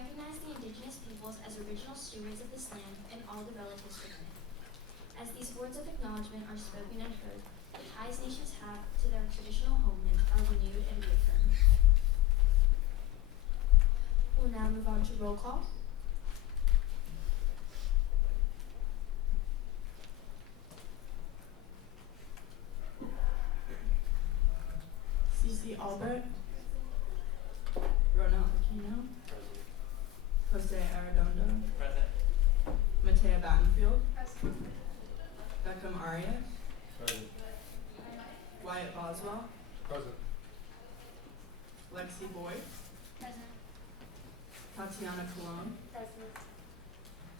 recognize the indigenous peoples as original stewards of this land and all the relatives within it. As these words of acknowledgement are spoken and heard, the ties nations have to their traditional homeland are renewed and reaffirmed. We'll now move on to roll call. C.C. Albert, Ronald Aquino, Jose Arredondo, Present. Matea Battenfield, Present. Beckham Arias, Present. Wyatt Boswell, Present. Lexi Boyd, Present. Tatiana Colon, Present.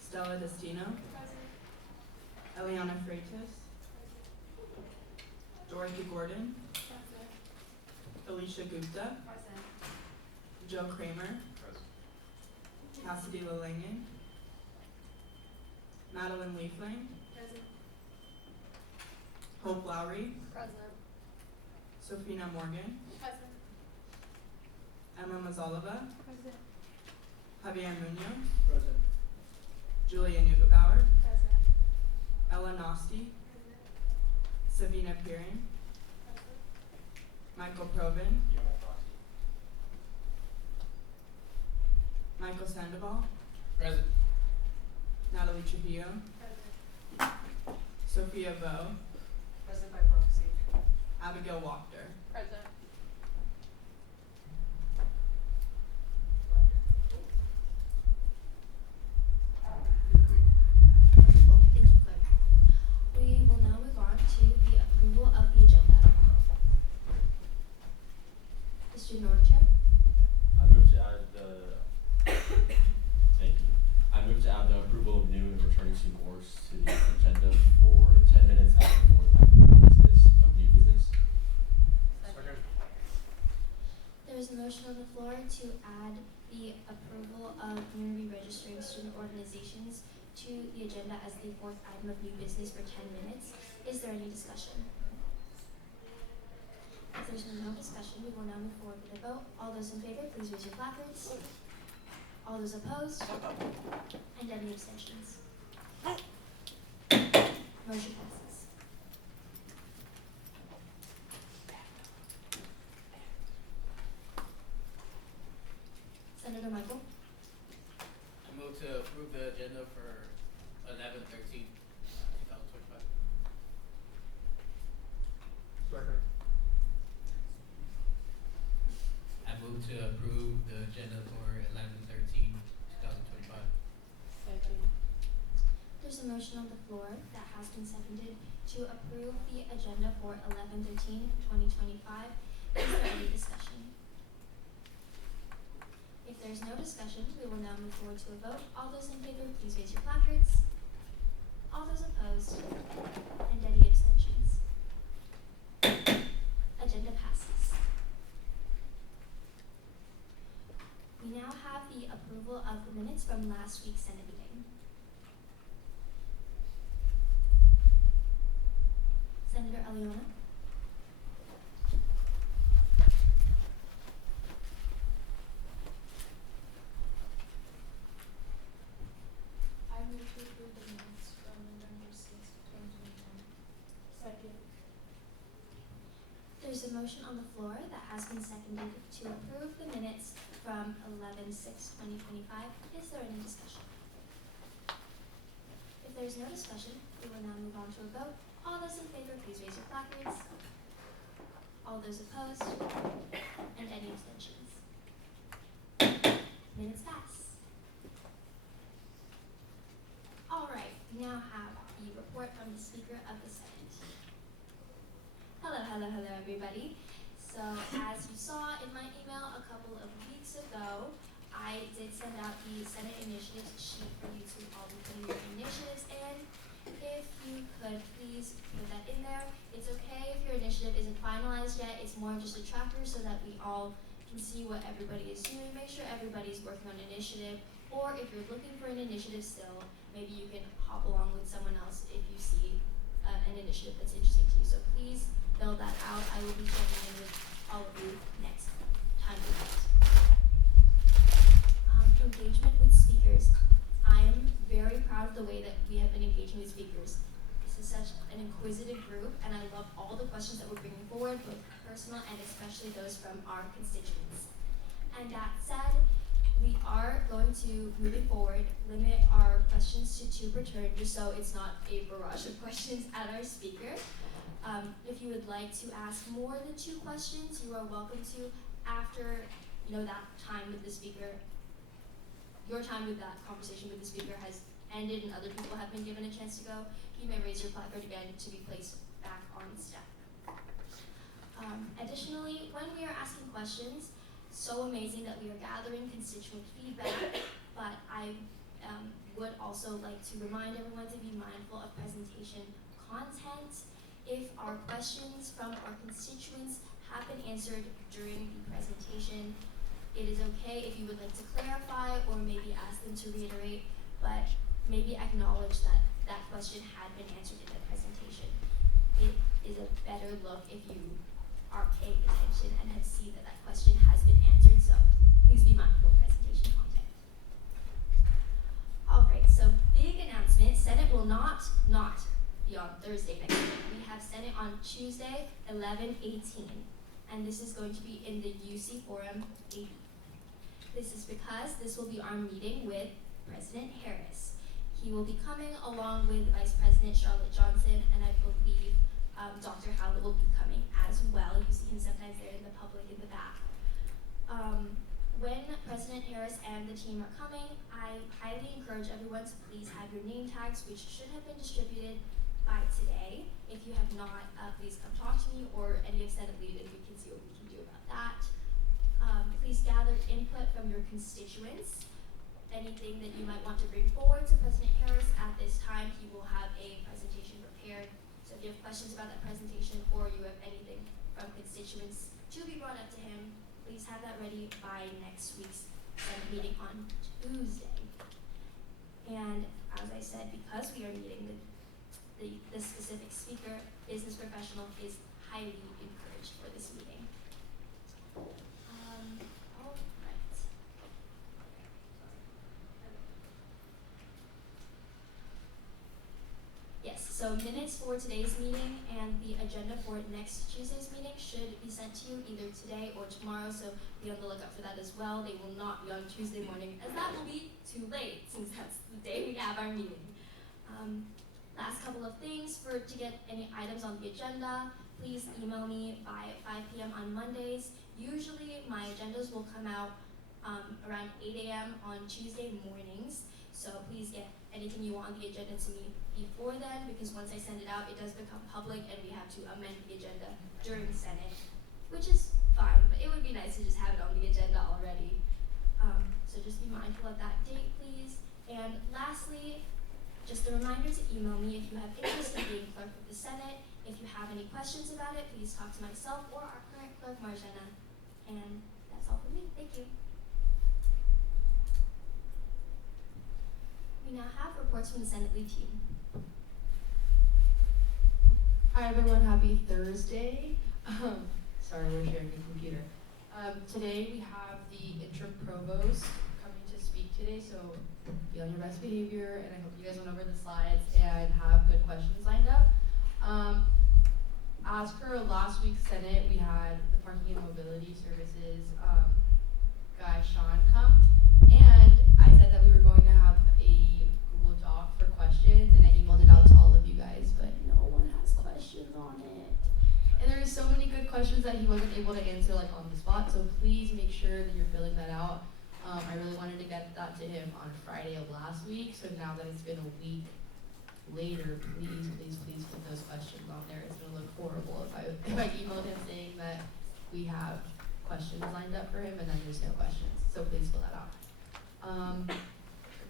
Stella Destino, Present. Eliana Freitas, Dorothy Gordon, Present. Alicia Gupta, Present. Joe Kramer, Present. Cassidy Lalangan, Madeline Leafling, Present. Hope Lowry, Present. Sophina Morgan, Present. Emma Mazalova, Present. Javier Munoz, Present. Julia Neubauer, Present. Ella Nosti, Savina Pirin, Michael Provin, Michael Sandoval, Present. Natalie Trujillo, Present. Sophia Vo, Present by proxy. Abigail Wachter. Present. Wonderful. Thank you, Clerk. We will now move on to the approval of the agenda. Mr. Norcha, I move to add thank you. I move to add the approval of new and returning student orgs to the agenda for 10 minutes after the fourth item of new business. Second. there is a motion on the floor to add the approval of new re-registering student organizations to the agenda as the fourth item of new business for 10 minutes. Is there any discussion? If there's no discussion, we will now move forward with a vote. All those in favor, please raise your placards. All those opposed? And any abstentions? Motion passes. Senator Michael, I move to approve the agenda for 11/13, 2025. Second. I move to approve the agenda for 11/13, 2025. Second. there's a motion on the floor that has been seconded to approve the agenda for 11/13/2025. Is there any discussion? If there's no discussion, we will now move forward to a vote. All those in favor, please raise your placards. All those opposed, and any abstentions? Agenda passes. We now have the approval of the minutes from last week's Senate meeting. Senator Eliana, I move to approve the minutes from November 6th, 2021. Second. there's a motion on the floor that has been seconded to approve the minutes from 11/6/2025. Is there any discussion? If there's no discussion, we will now move on to a vote. All those in favor, please raise your placards. All those opposed, and any abstentions? Minutes pass. All right, we now have the report from the Speaker of the Senate. Hello, everybody. So, as you saw in my email a couple of weeks ago, I did send out the Senate initiatives sheet for you to all be putting your initiatives in. If you could please put that in there. It's okay if your initiative isn't finalized yet. It's more just a tracker so that we all can see what everybody is doing. Make sure everybody's working on an initiative. Or if you're looking for an initiative still, maybe you can hop along with someone else if you see an initiative that's interesting to you. So please fill that out. I will be checking in with all of you next time we meet. engagement with speakers. I am very proud of the way that we have been engaging with speakers. This is such an inquisitive group, and I love all the questions that we're bringing forward, both personal and especially those from our constituents. And that said, we are going to, moving forward, limit our questions to 2 per turn, just so it's not a barrage of questions at our speaker. If you would like to ask more than 2 questions, you are welcome to after that time with the speaker. Your time with that conversation with the speaker has ended and other people have been given a chance to go. You may raise your placard again to be placed back on step. Additionally, when we are asking questions, so amazing that we are gathering constituent feedback, but I would also like to remind everyone to be mindful of presentation content. If our questions from our constituents have been answered during the presentation, it is okay if you would like to clarify or maybe ask them to reiterate, but maybe acknowledge that that question had been answered in the presentation. It is a better look if you are paying attention and have seen that that question has been answered, so please be mindful of presentation content. Alright, so big announcement, Senate will not be on Thursday next week. We have Senate on Tuesday, 11/18, and this is going to be in the UC Forum 80. This is because this will be our meeting with President Harris. He will be coming along with Vice President Charlotte Johnson, and I believe Dr. Howlett will be coming as well. You see him sometimes there in the public in the back. When President Harris and the team are coming, I highly encourage everyone to please have your name tags, which should have been distributed by today. If you have not, please come talk to me or any of Senate lead and we can see what we can do about that. Please gather input from your constituents. Anything that you might want to bring forward to President Harris at this time, he will have a presentation prepared. So if you have questions about that presentation or you have anything from constituents to be brought up to him, please have that ready by next week's Senate meeting on Tuesday. And as I said, because we are meeting with the specific speaker, business professional is highly encouraged for this meeting. All right. Yes, so minutes for today's meeting and the agenda for next Tuesday's meeting should be sent to you either today or tomorrow, so be on the lookout for that as well. They will not be on Tuesday morning, as that will be too late since that's the day we have our meeting. Last couple of things, to get any items on the agenda, please email me by 5 p.m. on Mondays. Usually my agendas will come out around 8 a.m. on Tuesday mornings, so please get anything you want on the agenda to me before then, because once I send it out, it does become public and we have to amend the agenda during Senate, which is fine, but it would be nice to just have it on the agenda already. So just be mindful of that date, please. And lastly, just a reminder to email me if you have interest in being clerk of the Senate. If you have any questions about it, please talk to myself or our current clerk, Marjana. And that's all for me. Thank you. We now have reports from the Senate lead team. Hi everyone, happy Thursday. Sorry, we're sharing a computer. Today we have the interim provost coming to speak today, so be on your best behavior, and I hope you guys went over the slides and have good questions lined up. As per last week's Senate, we had the Parking and Mobility Services guy, Sean, come, and I said that we were going to have a Google Doc for questions, and I emailed it out to all of you guys, but no one has questions on it. And there are so many good questions that he wasn't able to answer like on the spot, so please make sure that you're filling that out. I really wanted to get that to him on Friday of last week, so now that it's been a week later, please put those questions on there. It's gonna look horrible if I emailed him saying that we have questions lined up for him and then there's no questions, so please fill that out.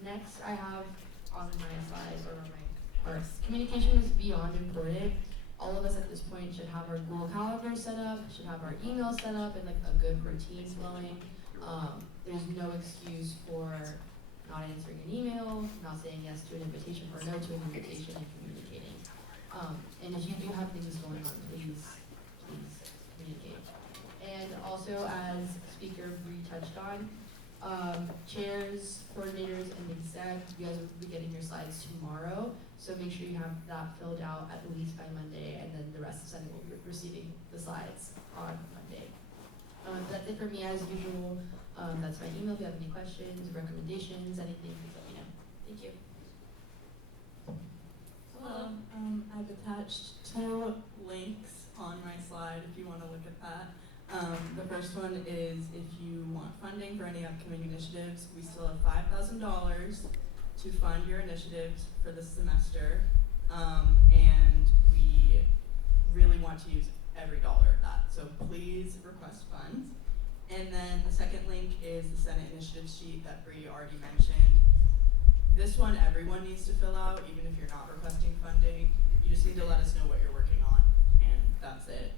Next I have on my slide, or my parts, communication is beyond important. All of us at this point should have our Google Calendar set up, should have our email set up, and like a good routine flowing. There's no excuse for not answering an email, not saying yes to an invitation or no to an invitation, and communicating. And if you do have things going on, please communicate. And also, as Speaker Bree touched on, Chairs, coordinators, and the exec, you guys will be getting your slides tomorrow, so make sure you have that filled out at least by Monday, and then the rest of Senate will be receiving the slides on Monday. That's it for me as usual. That's my email. If you have any questions, recommendations, anything, please let me know. Thank you. I've attached 2 links on my slide if you want to look at that. The first one is if you want funding for any upcoming initiatives, we still have $5,000 to fund your initiatives for this semester, and we really want to use every dollar of that. So please request funds. And then the second link is the Senate initiative sheet that Bree already mentioned. This one everyone needs to fill out, even if you're not requesting funding. You just need to let us know what you're working on, and that's it.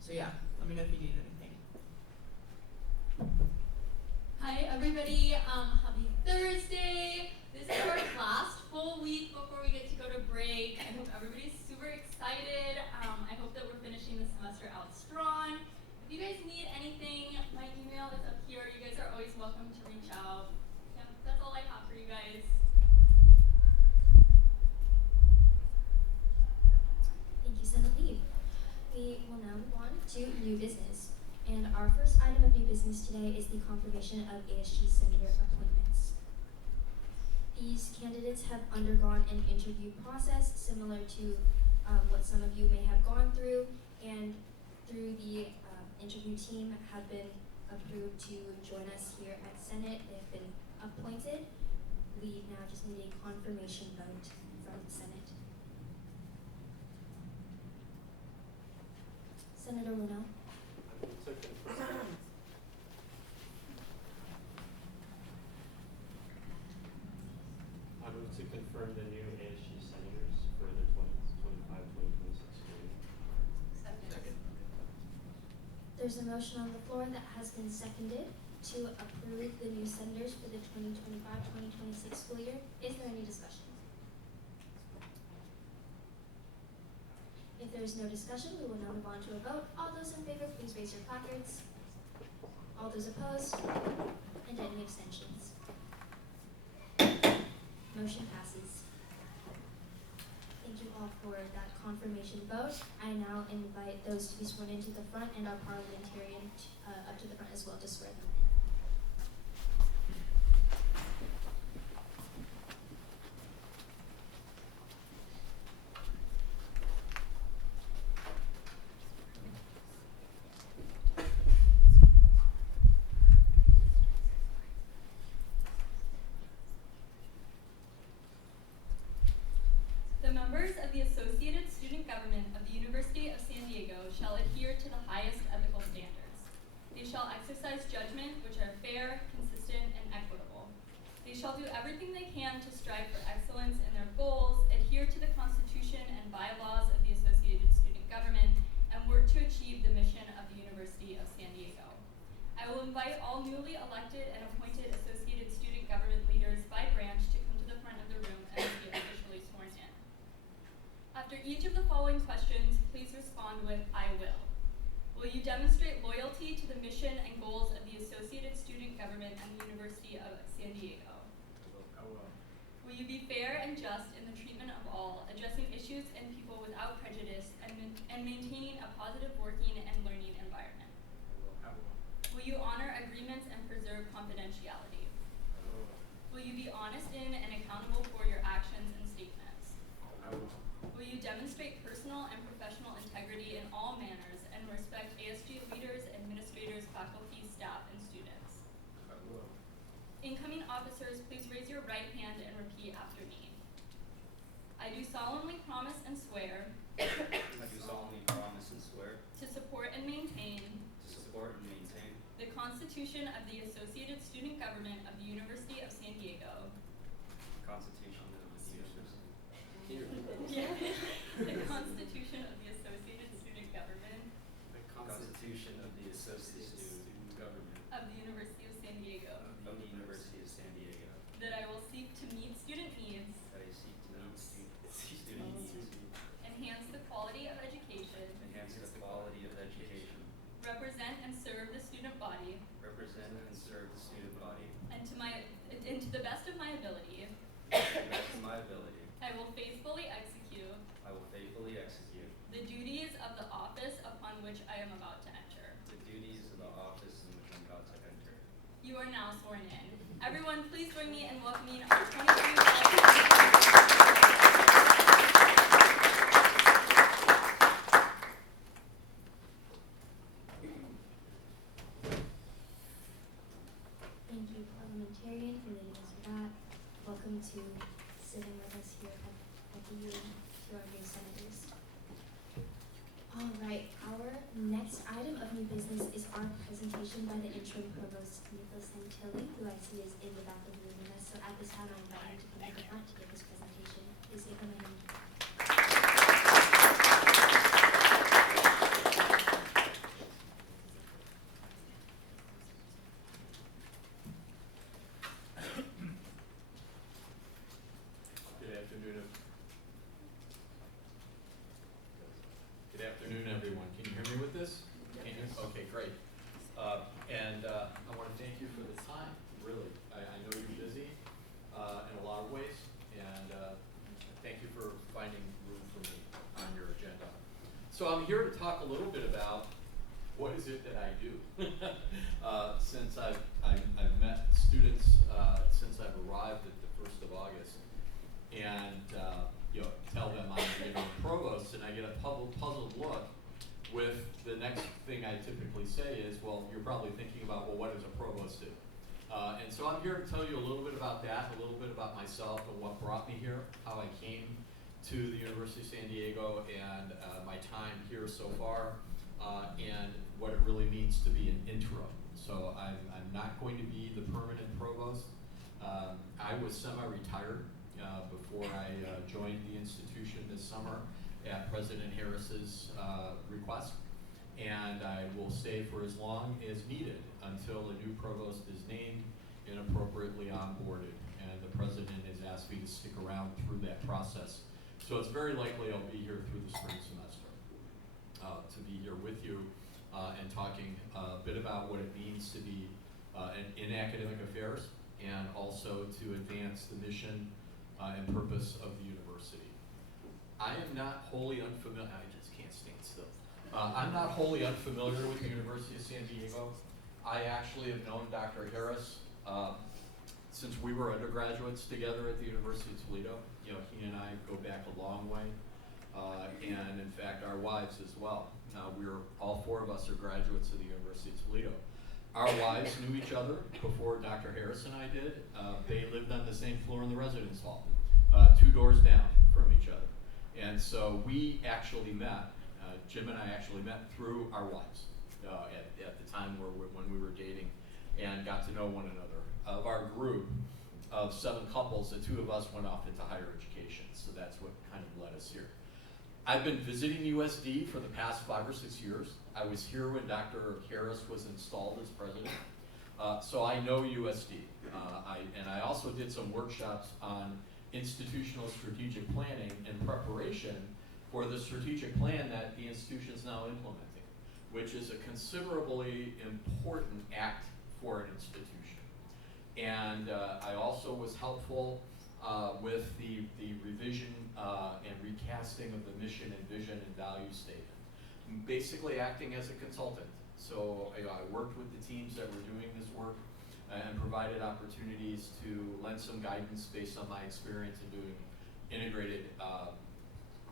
So yeah, let me know if you need anything. Hi everybody, happy Thursday. This is our last full week before we get to go to break. I hope everybody's super excited. I hope that we're finishing the semester out strong. If you guys need anything, my email is up here. You guys are always welcome to reach out. Yeah, that's all I have for you guys. Thank you, Senator Lee. We will now move on to new business. And our first item of new business today is the confirmation of ASG Senator appointments. These candidates have undergone an interview process similar to what some of you may have gone through, and through the interview team have been approved to join us here at Senate. They have been appointed. We now just need a confirmation vote from the Senate. Senator Leno. I move to confirm the new ASG senators for the 2025-2026 school year. Second. There's a motion on the floor that has been seconded to approve the new senators for the 2025-2026 school year. Is there any discussion? If there is no discussion, we will now move on to a vote. All those in favor, please raise your placards. All those opposed? And any abstentions? Motion passes. Thank you all for that confirmation vote. I now invite those to be sworn into the front and our parliamentarian up to the front as well to swear them in. The members of the Associated Student Government of the University of San Diego shall adhere to the highest ethical standards. They shall exercise judgment which are fair, consistent, and equitable. They shall do everything they can to strive for excellence in their goals, adhere to the Constitution and bylaws of the Associated Student Government, and work to achieve the mission of the University of San Diego. I will invite all newly elected and appointed Associated Student Government leaders by branch to come to the front of the room and be officially sworn in. After each of the following questions, please respond with, I will. Will you demonstrate loyalty to the mission and goals of the Associated Student Government and the University of San Diego? I will. Will you be fair and just in the treatment of all, addressing issues and people without prejudice, and maintaining a positive working and learning environment? I will. Will you honor agreements and preserve confidentiality? I will. Will you be honest in and accountable for your actions and statements? I will. Will you demonstrate personal and professional integrity in all manners and respect ASG leaders, administrators, faculty, staff, and students? I will. Incoming officers, please raise your right hand and repeat after me. I do solemnly promise and swear I do solemnly promise and swear to support and maintain to support and maintain the Constitution of the Associated Student Government of the University of San Diego. the Constitution of the University. The Constitution of the Associated Student Government The Constitution of the Associated Student Government of the University of San Diego. of the University of San Diego. That I will seek to meet student needs, That I seek to meet student needs, enhance the quality of education, enhance the quality of education, represent and serve the student body, represent and serve the student my ability, I will faithfully execute I will faithfully execute the duties of the office upon which I am about to enter. the duties of the office in which I'm about to enter. You are now sworn in. Everyone, please join me in welcoming our 23 Thank you, parliamentarian, for leading us with that. Welcome to sitting with us here at the U to our new senators. All right, our next item of new business is our presentation by the interim provost, Nicholas Santilli, who I see is in the back of the room with us. So at this time, I invite him to come to the front to give his presentation. Please give him a hand. Good afternoon. Good afternoon, everyone. Can you hear me with this? Can you? Okay, great. I want to thank you for the time, really. I know you're busy in a lot of ways, and thank you for finding room for me on your agenda. So I'm here to talk a little bit about what is it that I do. Since I've met students since I've arrived at the 1st of August, and tell them I'm the interim provost, and I get a puzzled look with the next thing I typically say is, well, you're probably thinking about, well, what does a provost do? And so I'm here to tell you a little bit about that, a little bit about myself and what brought me here, how I came to the University of San Diego, and my time here so far, and what it really means to be an interim. So I'm not going to be the permanent provost. I was semi-retired before I joined the institution this summer at President Harris's request, and I will stay for as long as needed until a new provost is named and appropriately onboarded, and the president has asked me to stick around through that process. So it's very likely I'll be here through the spring semester to be here with you and talking a bit about what it means to be in academic affairs, and also to advance the mission and purpose of the university. I am not wholly unfamiliar, I just can't stand still. I'm not wholly unfamiliar with the University of San Diego. I actually have known Dr. Harris since we were undergraduates together at the University of Toledo. He and I go back a long way, and in fact our wives as well. All four of us are graduates of the University of Toledo. Our wives knew each other before Dr. Harris and I did. They lived on the same floor in the residence hall, 2 doors down from each other. And so we actually met, Jim and I actually met through our wives at the time when we were dating, and got to know one another. Of our group of 7 couples, the 2 of us went off into higher education, so that's what kind of led us here. I've been visiting USD for the past 5 or 6 years. I was here when Dr. Harris was installed as president, so I know USD. And I also did some workshops on institutional strategic planning in preparation for the strategic plan that the institution is now implementing, which is a considerably important act for an institution. And I also was helpful with the revision and recasting of the mission and vision and value statement, basically acting as a consultant. So I worked with the teams that were doing this work and provided opportunities to lend some guidance based on my experience in doing integrated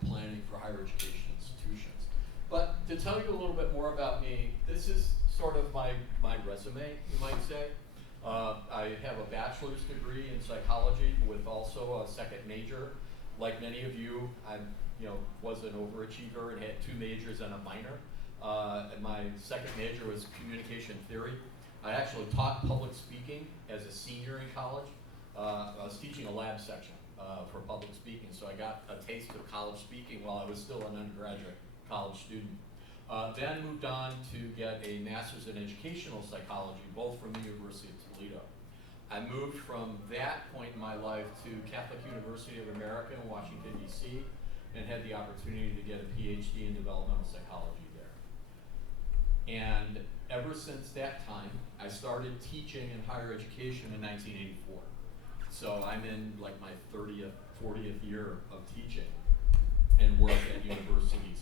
planning for higher education institutions. But to tell you a little bit more about me, this is sort of my resume, you might say. I have a bachelor's degree in psychology with also a second major. Like many of you, I was an overachiever and had 2 majors and a minor. And my second major was communication theory. I actually taught public speaking as a senior in college. I was teaching a lab section for public speaking, so I got a taste of college speaking while I was still an undergraduate college student. Then moved on to get a master's in educational psychology, both from the University of Toledo. I moved from that point in my life to Catholic University of America in Washington, D.C., and had the opportunity to get a PhD in developmental psychology there. And ever since that time, I started teaching in higher education in 1984. So I'm in like my 30th, 40th year of teaching and work at universities.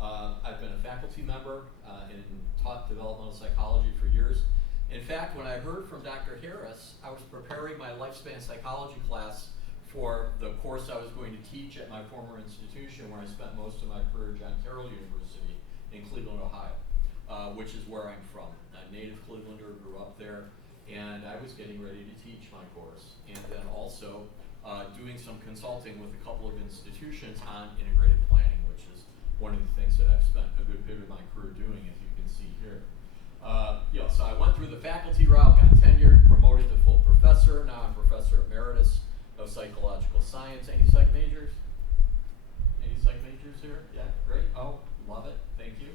I've been a faculty member and taught developmental psychology for years. In fact, when I heard from Dr. Harris, I was preparing my lifespan psychology class for the course I was going to teach at my former institution where I spent most of my career, John Carroll University in Cleveland, Ohio, which is where I'm from. I'm a native Clevelander, grew up there, and I was getting ready to teach my course. And then also doing some consulting with a couple of institutions on integrated planning, which is one of the things that I've spent a good bit of my career doing, as you can see here. So I went through the faculty route, got tenured, promoted to full professor. Now I'm professor emeritus of psychological science. Any psych majors? Any psych majors here? Yeah, great. Oh, love it. Thank you.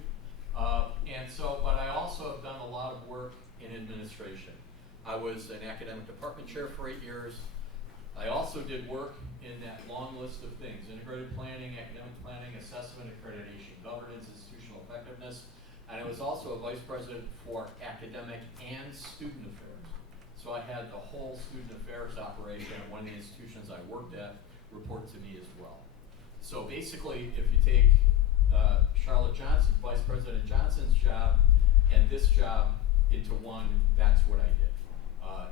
But I also have done a lot of work in administration. I was an academic department chair for 8 years. I also did work in that long list of things: integrated planning, academic planning, assessment, accreditation, governance, institutional effectiveness. And I was also a vice president for academic and student affairs. So I had the whole student affairs operation at one of the institutions I worked at report to me as well. So basically, if you take Charlotte Johnson, Vice President Johnson's job, and this job into one, that's what I did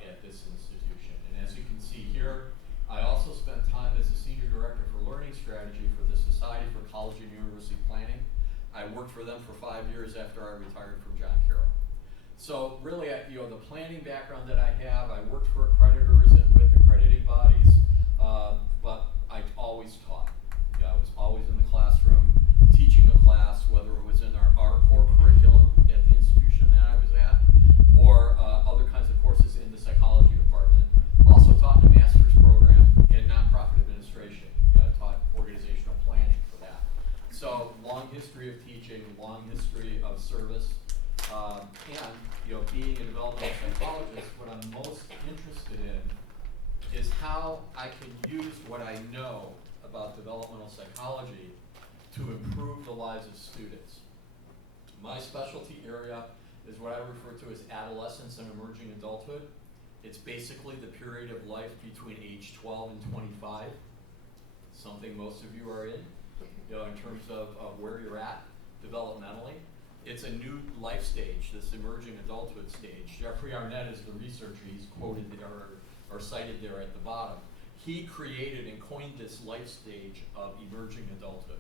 at this institution. And as you can see here, I also spent time as a senior director for learning strategy for the Society for College and University Planning. I worked for them for 5 years after I retired from John Carroll. So really, the planning background that I have, I worked for accreditors and with accrediting bodies, but I always taught. I was always in the classroom, teaching a class, whether it was in our core curriculum at the institution that I was at, or other kinds of courses in the psychology department. Also taught in a master's program in nonprofit administration. I taught organizational planning for that. So long history of teaching, long history of service, and being a developmental psychologist, what I'm most interested in is how I can use what I know about developmental psychology to improve the lives of students. My specialty area is what I refer to as adolescence and emerging adulthood. It's basically the period of life between age 12 and 25, something most of you are in terms of where you're at developmentally. It's a new life stage, this emerging adulthood stage. Jeffrey Arnett is the researcher. He's quoted there or cited there at the bottom. He created and coined this life stage of emerging adulthood.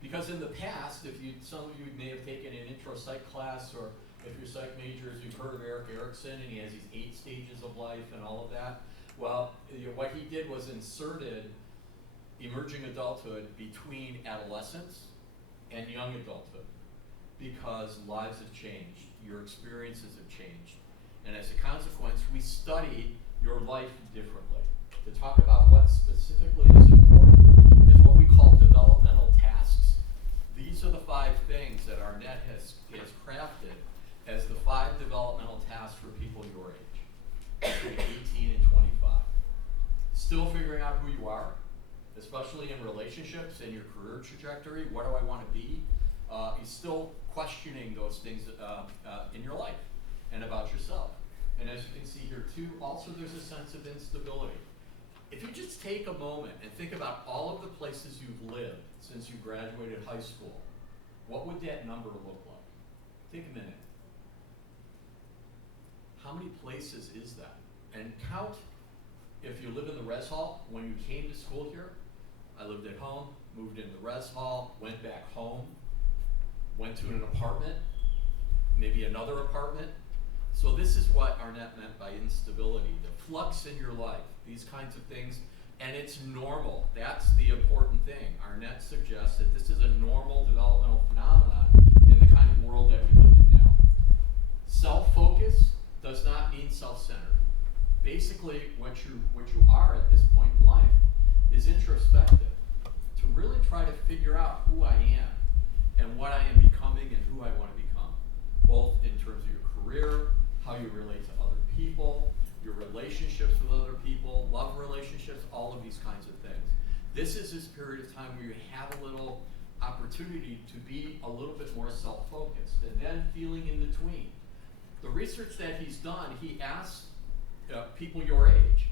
Because in the past, some of you may have taken an intro psych class, or if you're psych majors, you've heard of Eric Erickson, and he has these 8 stages of life and all of that. Well, what he did was inserted emerging adulthood between adolescence and young adulthood, because lives have changed, your experiences have changed. And as a consequence, we study your life differently. To talk about what specifically is important is what we call developmental tasks. These are the 5 things that Arnett has crafted as the 5 developmental tasks for people your age, between 18 and 25. Still figuring out who you are, especially in relationships and your career trajectory. What do I want to be? Is still questioning those things in your life and about yourself. And as you can see here too, also there's a sense of instability. If you just take a moment and think about all of the places you've lived since you graduated high school, what would that number look like? Take a minute. How many places is that? And count, if you live in the res hall, when you came to school here, I lived at home, moved in the res hall, went back home, went to an apartment, maybe another apartment. So this is what Arnett meant by instability, the flux in your life, these kinds of things, and it's normal. That's the important thing. Arnett suggests that this is a normal developmental phenomenon in the kind of world that we live in now. Self-focus does not mean self-centered. Basically, what you are at this point in life is introspective, to really try to figure out who I am and what I am becoming and who I want to become, both in terms of your career, how you relate to other people, your relationships with other people, love relationships, all of these kinds of things. This is this period of time where you have a little opportunity to be a little bit more self-focused, and then feeling in between. The research that he's done, he asked people your age,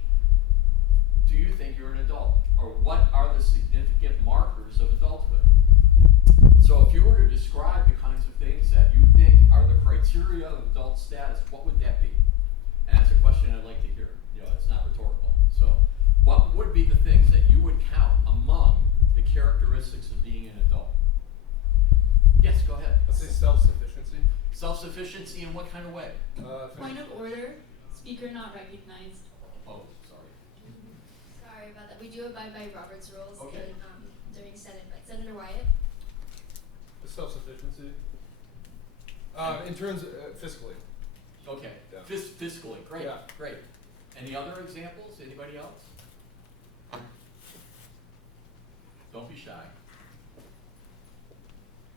do you think you're an adult? Or what are the significant markers of adulthood? So if you were to describe the kinds of things that you think are the criteria of adult status, what would that be? And that's a question I'd like to hear. You know, it's not rhetorical. So what would be the things that you would count among the characteristics of being an adult? Yes, go ahead. Let's say self-sufficiency. Self-sufficiency in what kind of way? Point of order, speaker not recognized. Oh, sorry. Sorry about that. We do abide by Robert's rules Okay. during Senate, but Senator Wyatt? Self-sufficiency. In terms of fiscally. Okay. Yeah. Fiscally, great, Yeah. great. Any other examples? Anybody else? Don't be shy.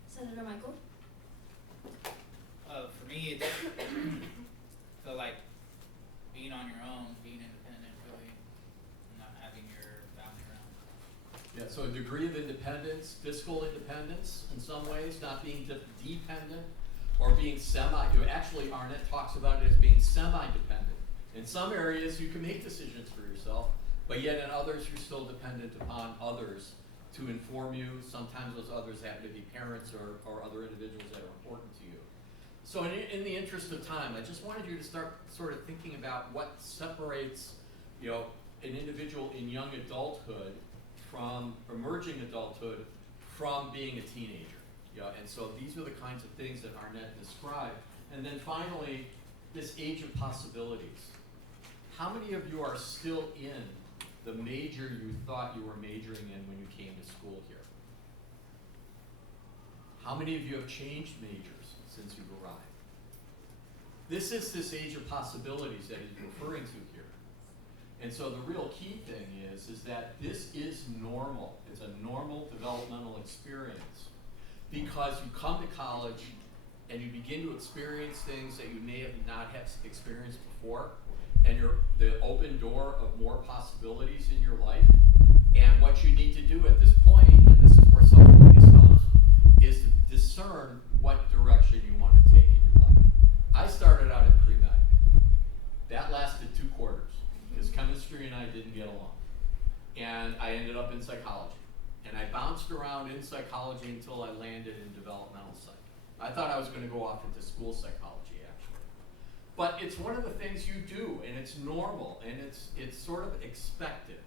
Senator Michael? For me, it's feel like being on your own, being independent, really, not having your family around. Yeah, so a degree of independence, fiscal independence in some ways, not being dependent or being actually Arnett talks about it as being semi-dependent. In some areas you can make decisions for yourself, but yet in others you're still dependent upon others to inform you. Sometimes those others happen to be parents or other individuals that are important to you. So in the interest of time, I just wanted you to start sort of thinking about what separates, you know, an individual in young adulthood from emerging adulthood from being a teenager. You know, and so these are the kinds of things that Arnett described. And then finally, this age of possibilities. How many of you are still in the major you thought you were majoring in when you came to school here? How many of you have changed majors since you've arrived? This is this age of possibilities that he's referring to here. And so the real key thing is that this is normal. It's a normal developmental experience because you come to college and you begin to experience things that you may have not have experienced before, and you're the open door of more possibilities in your life. And what you need to do at this point, and this is where self-focus helps, is to discern what direction you want to take in your life. I started out in pre-med. That lasted 2 quarters because chemistry and I didn't get along. And I ended up in psychology. And I bounced around in psychology until I landed in developmental psych. I thought I was going to go off into school psychology, actually. But it's one of the things you do, and it's normal, and it's sort of expected.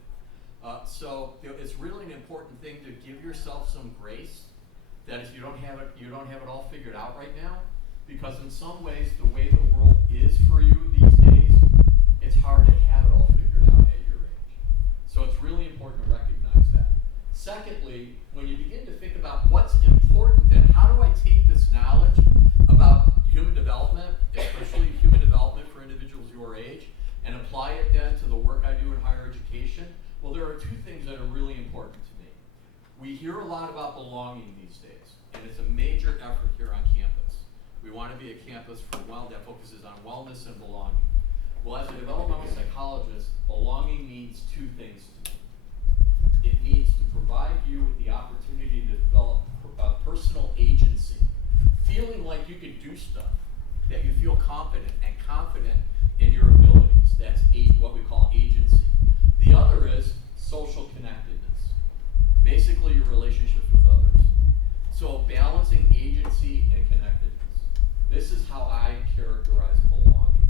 So you know, it's really an important thing to give yourself some grace. That if you don't have it all figured out right now, because in some ways the way the world is for you these days, it's hard to have it all figured out at your age. So it's really important to recognize that. Secondly, when you begin to think about what's important, then how do I take this knowledge about human development, especially human development for individuals your age, and apply it then to the work I do in higher education? Well, there are 2 things that are really important to me. We hear a lot about belonging these days, and it's a major effort here on campus. We want to be a campus that focuses on wellness and belonging. Well, as a developmental psychologist, belonging means 2 things to me. It needs to provide you with the opportunity to develop personal agency, feeling like you can do stuff, that you feel confident in your abilities. That's what we call agency. The other is social connectedness, basically your relationships with others. So balancing agency and connectedness. This is how I characterize belonging.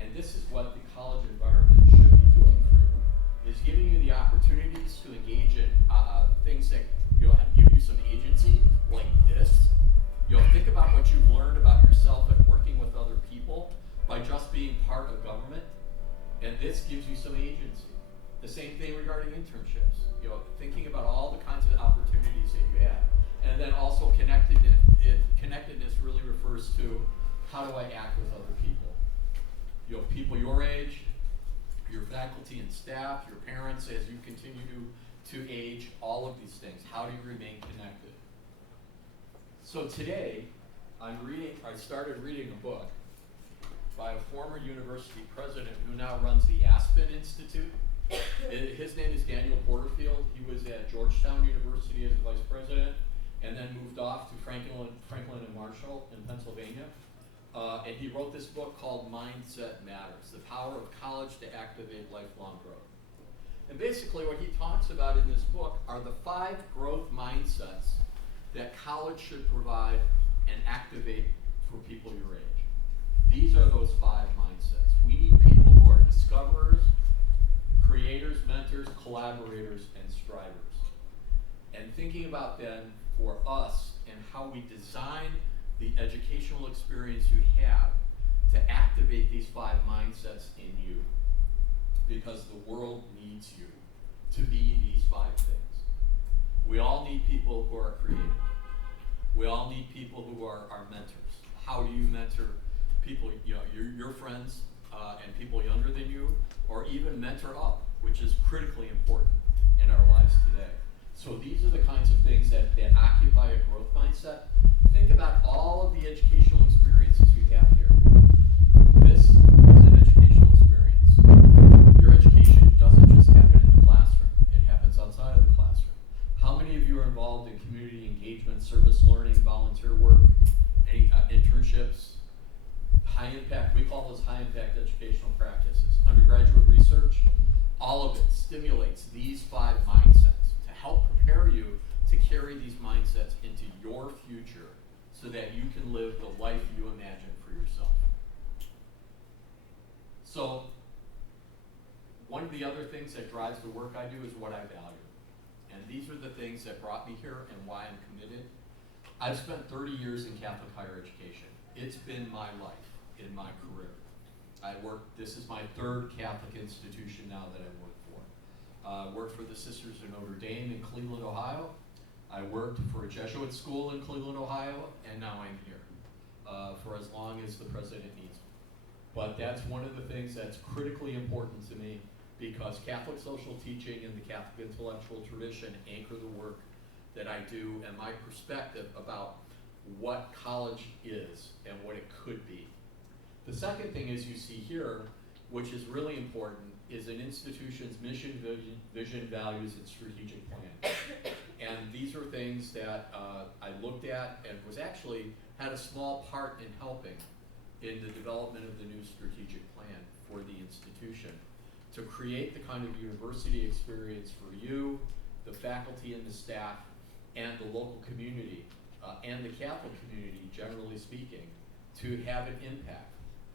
And this is what the college environment should be doing for you, is giving you the opportunities to engage in things that give you some agency, like this. Think about what you've learned about yourself and working with other people by just being part of government, and this gives you some agency. The same thing regarding internships. Thinking about all the kinds of opportunities that you have, and then also connectedness really refers to how do I act with other people. People your age, your faculty and staff, your parents as you continue to age, all of these things. How do you remain connected? So today, I started reading a book by a former university president who now runs the Aspen Institute. His name is Daniel Porterfield. He was at Georgetown University as a vice president, and then moved off to Franklin and Marshall in Pennsylvania. And he wrote this book called Mindset Matters: The Power of College to Activate Lifelong Growth. And And basically what he talks about in this book are the 5 growth mindsets that college should provide and activate for people your age. These are those 5 mindsets. We need people who are discoverers, creators, mentors, collaborators, and strivers. And thinking about then for us and how we design the educational experience you have to activate these 5 mindsets in you. Because the world needs you to be these 5 things. We all need people who are creative. We all need people who are mentors. How do you mentor people, your friends and people younger than you, or even mentor up, which is critically important in our lives today. So these are the kinds of things that occupy a growth mindset. Think about all of the educational experiences you have here. This is an educational experience. Your education doesn't just happen in the classroom, it happens outside of the classroom. How many of you are involved in community engagement, service learning, volunteer work, any internships? High impact, we call those high impact educational practices. Undergraduate research, all of it stimulates these 5 mindsets to help prepare you to carry these mindsets into your future so that you can live the life you imagine for yourself. So, one of the other things that drives the work I do is what I value. And these are the things that brought me here and why I'm committed. I've spent 30 years in Catholic higher education. It's been my life in my career. This is my 3rd Catholic institution now that I work for. Worked for the Sisters of Notre Dame in Cleveland, Ohio. I worked for a Jesuit school in Cleveland, Ohio, and now I'm here for as long as the president needs me. But that's one of the things that's critically important to me because Catholic social teaching and the Catholic intellectual tradition anchor the work that I do and my perspective about what college is and what it could be. The second thing is you see here, which is really important, is an institution's mission, vision, values, and strategic plan. And these are things that I looked at and had a small part in helping in the development of the new strategic plan for the institution to create the kind of university experience for you, the faculty and the staff, and the local community, and the Catholic community, generally speaking, to have an impact.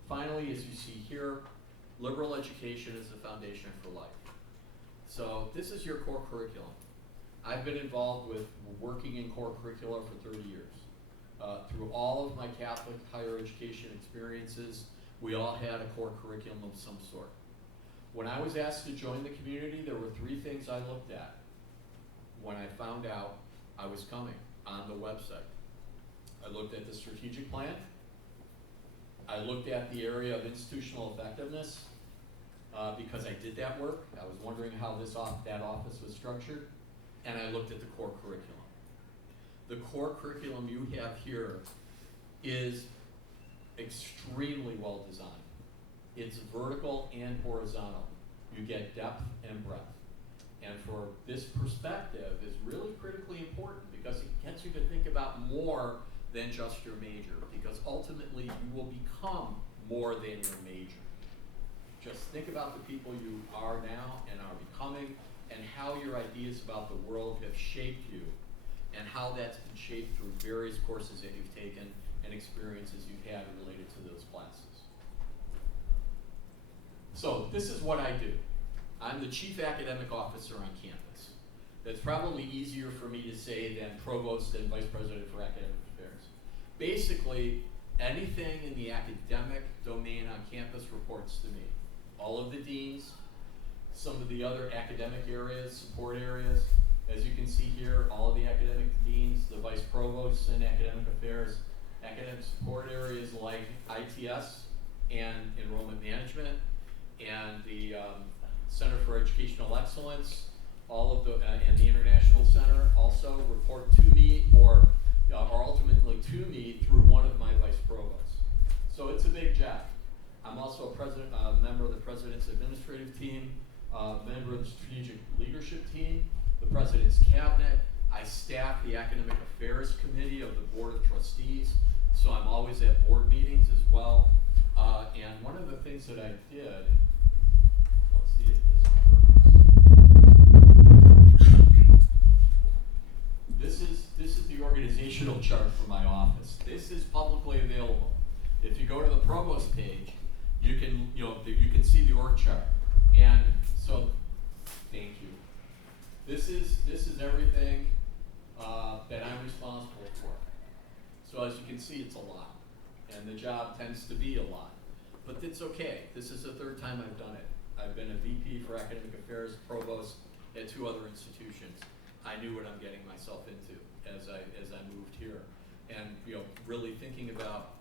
Finally, as you see here, liberal education is the foundation for life. So this is your core curriculum. I've been involved with working in core curricula for 30 years. Through all of my Catholic higher education experiences, we all had a core curriculum of some sort. When I was asked to join the community, there were 3 things I looked at when I found out I was coming on the website. I looked at the strategic plan. I looked at the area of institutional effectiveness because I did that work. I was wondering how that office was structured. And I looked at the core curriculum. The core curriculum you have here is extremely well designed. It's vertical and horizontal. You get depth and breadth. And for this perspective is really critically important because it gets you to think about more than just your major, because ultimately you will become more than your major. Just think about the people you are now and are becoming and how your ideas about the world have shaped you and how that's been shaped through various courses that you've taken and experiences you've had related to those classes. So this is what I do. I'm the chief academic officer on campus. That's probably easier for me to say than provost and vice president for academic affairs. Basically, anything in the academic domain on campus reports to me. All of the deans, some of the other academic areas, support areas. As you can see here, all of the academic deans, the vice provosts in academic affairs, academic support areas like ITS and enrollment management, and the Center for Educational Excellence, all of the and the International Center also report to me or ultimately to me through one of my vice provosts. So it's a big job. I'm also a member of the President's Administrative Team, member of the Strategic Leadership Team, the President's Cabinet. I staff the Academic Affairs Committee of the Board of Trustees, so I'm always at board meetings as well. And one of the things that I did, let's see if this works. This is everything that I'm responsible for. So as you can see, it's a lot, and the job tends to be a lot. But it's okay. This is the third time I've done it. I've been a VP for Academic Affairs, provost at 2 other institutions. I knew what I'm getting myself into as I moved here, and really thinking about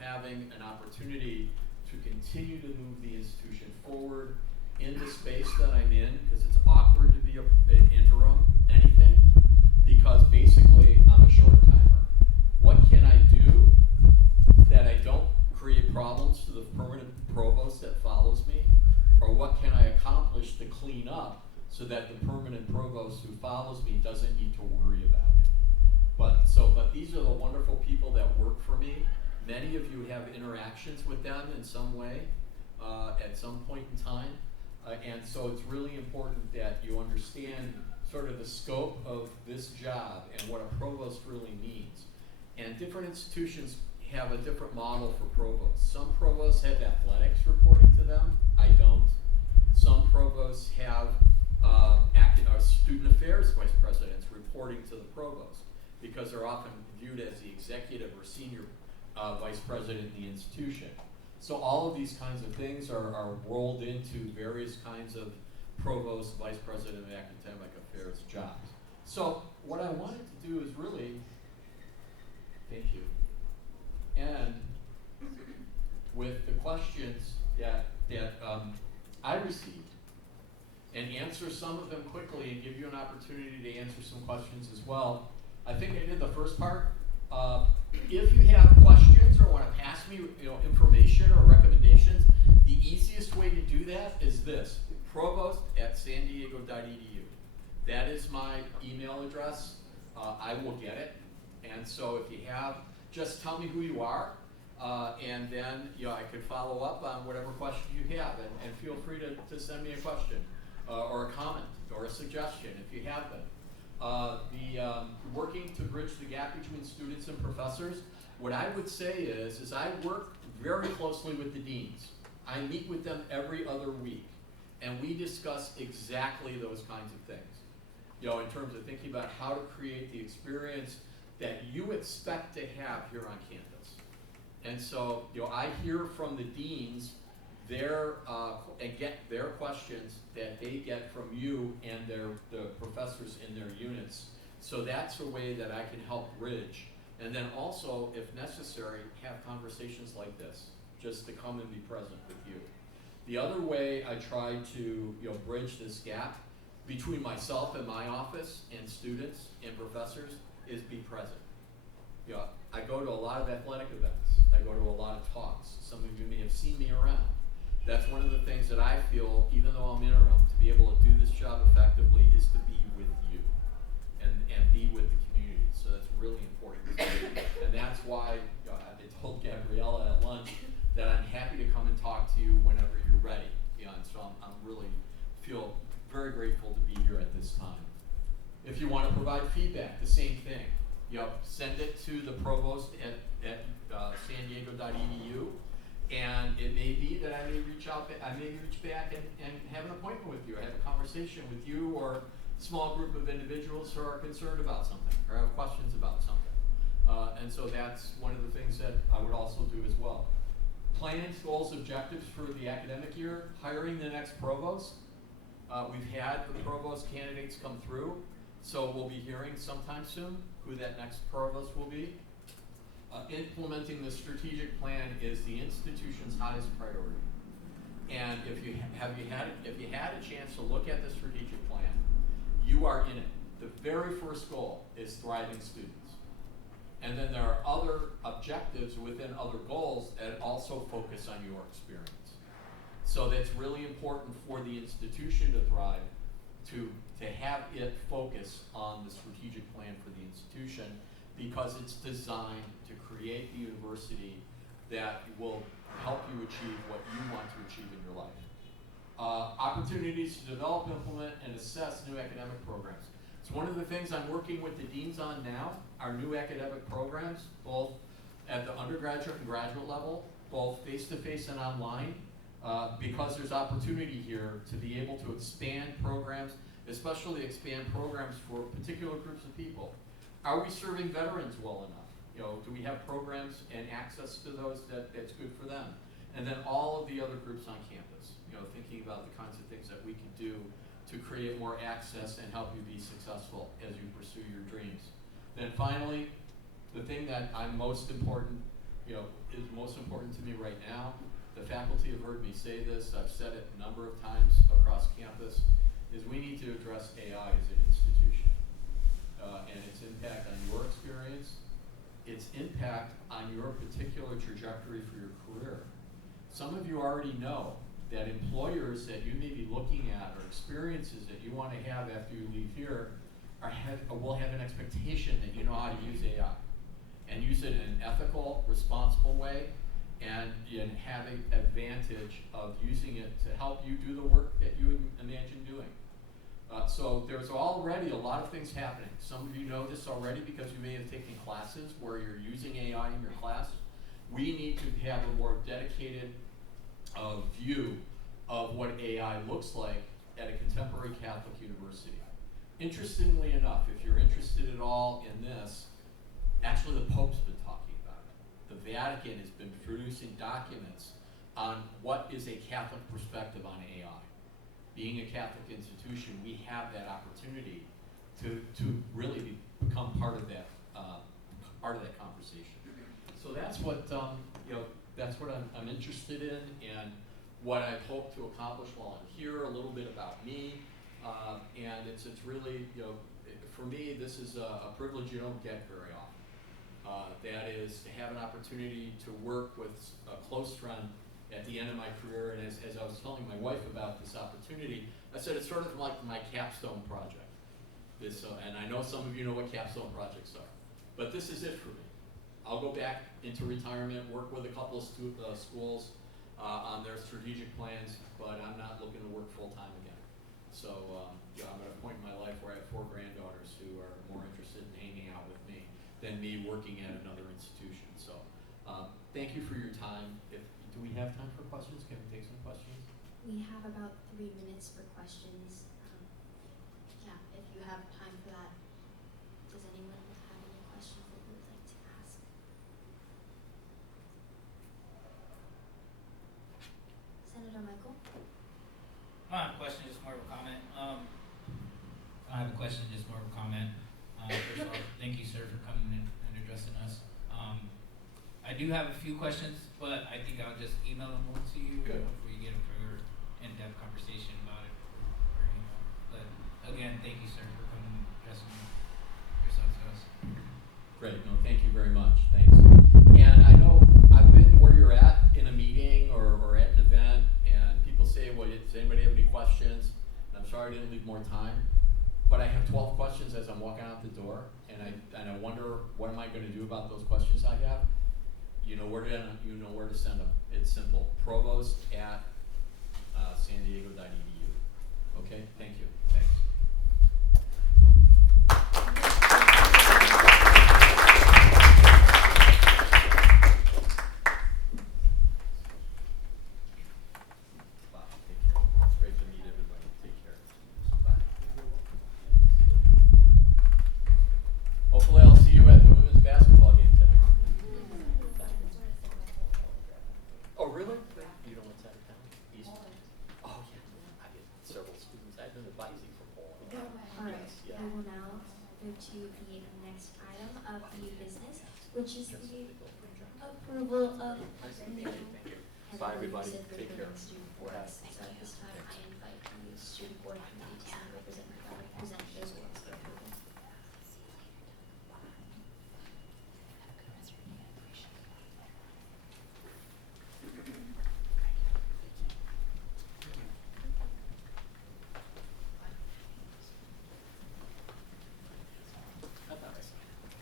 having an opportunity to continue to move the institution forward in the space that I'm in, because it's awkward to be an interim anything, because basically I'm a short timer. What can I do that I don't create problems to the permanent provost that follows me? Or what can I accomplish to clean up so that the permanent provost who follows me doesn't need to worry about it? But these are the wonderful people that work for me. Many of you have interactions with them in some way at some point in time. And so it's really important that you understand sort of the scope of this job and what a provost really means. And different institutions have a different model for provosts. Some provosts have athletics reporting to them. I don't. Some provosts have student affairs vice presidents reporting to the provost, because they're often viewed as the executive or senior vice president in the institution. So all of these kinds of things are rolled into various kinds of provost, vice president of academic affairs jobs. So what I wanted to do is really, thank you, end with the questions that I received, and answer some of them quickly and give you an opportunity to answer some questions as well. I think I did the first part. If you have questions or want to pass me information or recommendations, the easiest way to do that is this: provost@sandiego.edu. That is my email address. I will get it. And so if you have, just tell me who you are, and then I could follow up on whatever questions you have, and feel free to send me a question or a comment or a suggestion if you have them. Working to bridge the gap between students and professors, what I would say is I work very closely with the deans. I meet with them every other week, and we discuss exactly those kinds of things. In terms of thinking about how to create the experience that you expect to have here on campus. And so, I hear from the deans and get their questions that they get from you and the professors in their units. So that's a way that I can help bridge. And then also, if necessary, have conversations like this, just to come and be present with you. The other way I try to bridge this gap between myself and my office and students and professors is be present. I go to a lot of athletic events. I go to a lot of talks. Some of you may have seen me around. That's one of the things that I feel, even though I'm interim, to be able to do this job effectively is to be with you and be with the community. So that's really important to me. And that's why I told Gabriella at lunch that I'm happy to come and talk to you whenever you're ready. And so I'm really feel very grateful to be here at this time. If you want to provide feedback, the same thing. Send it to the provost at sandiego.edu. And it may be that I may reach back and have an appointment with you, or have a conversation with you or a small group of individuals who are concerned about something or have questions about something. And so that's one of the things that I would also do as well. Plans, goals, objectives for the academic year, hiring the next provost. We've had the provost candidates come through, so we'll be hearing sometime soon who that next provost will be. Implementing the strategic plan is the institution's highest priority. And if you had a chance to look at the strategic plan, you are in it. The very first goal is thriving students. And then there are other objectives within other goals that also focus on your experience. So that's really important for the institution to thrive, to have it focus on the strategic plan for the institution, because it's designed to create the university that will help you achieve what you want to achieve in your life. Opportunities to develop, implement, and assess new academic programs. So one of the things I'm working with the deans on now are new academic programs, both at the undergraduate and graduate level, both face-to-face and online, because there's opportunity here to be able to expand programs especially expand programs for particular groups of people. Are we serving veterans well enough? You know, do we have programs and access to those that's good for them? And then all of the other groups on campus, you know, thinking about the kinds of things that we can do to create more access and help you be successful as you pursue your dreams. Then finally, the thing that I'm most important, you know, is most important to me right now, the faculty have heard me say this, I've said it a number of times across campus, is we need to address AI as an institution and its impact on your experience, its impact on your particular trajectory for your career. Some of you already know that employers that you may be looking at or experiences that you want to have after you leave here will have an expectation that you know how to use AI and use it in an ethical, responsible way and have an advantage of using it to help you do the work that you imagine doing. So there's already a lot of things happening. Some of you know this already because you may have taken classes where you're using AI in your class. We need to have a more dedicated view of what AI looks like at a contemporary Catholic university. Interestingly enough, if you're interested at all in this, actually the Pope's been talking about it. The Vatican has been producing documents on what is a Catholic perspective on AI. Being a Catholic institution, we have that opportunity to really become part of that conversation. So that's what that's what I'm interested in, and what I hope to accomplish while I'm here. A little bit about me, and it's really, you know, for me this is a privilege you don't get very often. That is to have an opportunity to work with a close friend at the end of my career, and as I was telling my wife about this opportunity, I said it's sort of like my capstone project. And I know some of you know what capstone projects are, but this is it for me. I'll go back into retirement, work with a couple of schools on their strategic plans, but I'm not looking to work full time again. So I'm at a point in my life where I have 4 granddaughters who are more interested in hanging out with me than me working at another institution. So thank you for your time. Do we have time for questions? Can we take some questions? We have about 3 minutes for questions. If you have time for that, does anyone have any questions that you would like to ask? Senator Michael? I don't have a question, just more of a comment. I have a question, just more of a comment. First of all, thank you, sir, for coming in and addressing us. I do have a few questions, but I think I'll just email them over to you before you get a further in-depth conversation about it. But again, thank you, sir, for coming and addressing yourself to us. Great. No, thank you very much. Thanks. And I know I've been where you're at in a meeting or at an event, and people say, well, does anybody have any questions? And I'm sorry I didn't leave more time, but I have 12 questions as I'm walking out the door, and I wonder what am I going to do about those questions I have? You know where to send them. It's simple. Provost at sandiego.edu. Okay. Thank you. Thanks. Bye. Take care. It's great to meet everybody. Take care. Bye. Hopefully I'll see you at the women's basketball game today. Oh, really? You don't want side of town? East? Oh, yeah. I get several students. I've been advising for Poland. All right. Yeah. We will now move to the next item of the business, which is the approval of new Bye, everybody. and Take care. student boards. So at this time, I invite the student board committee to present those boards for approval.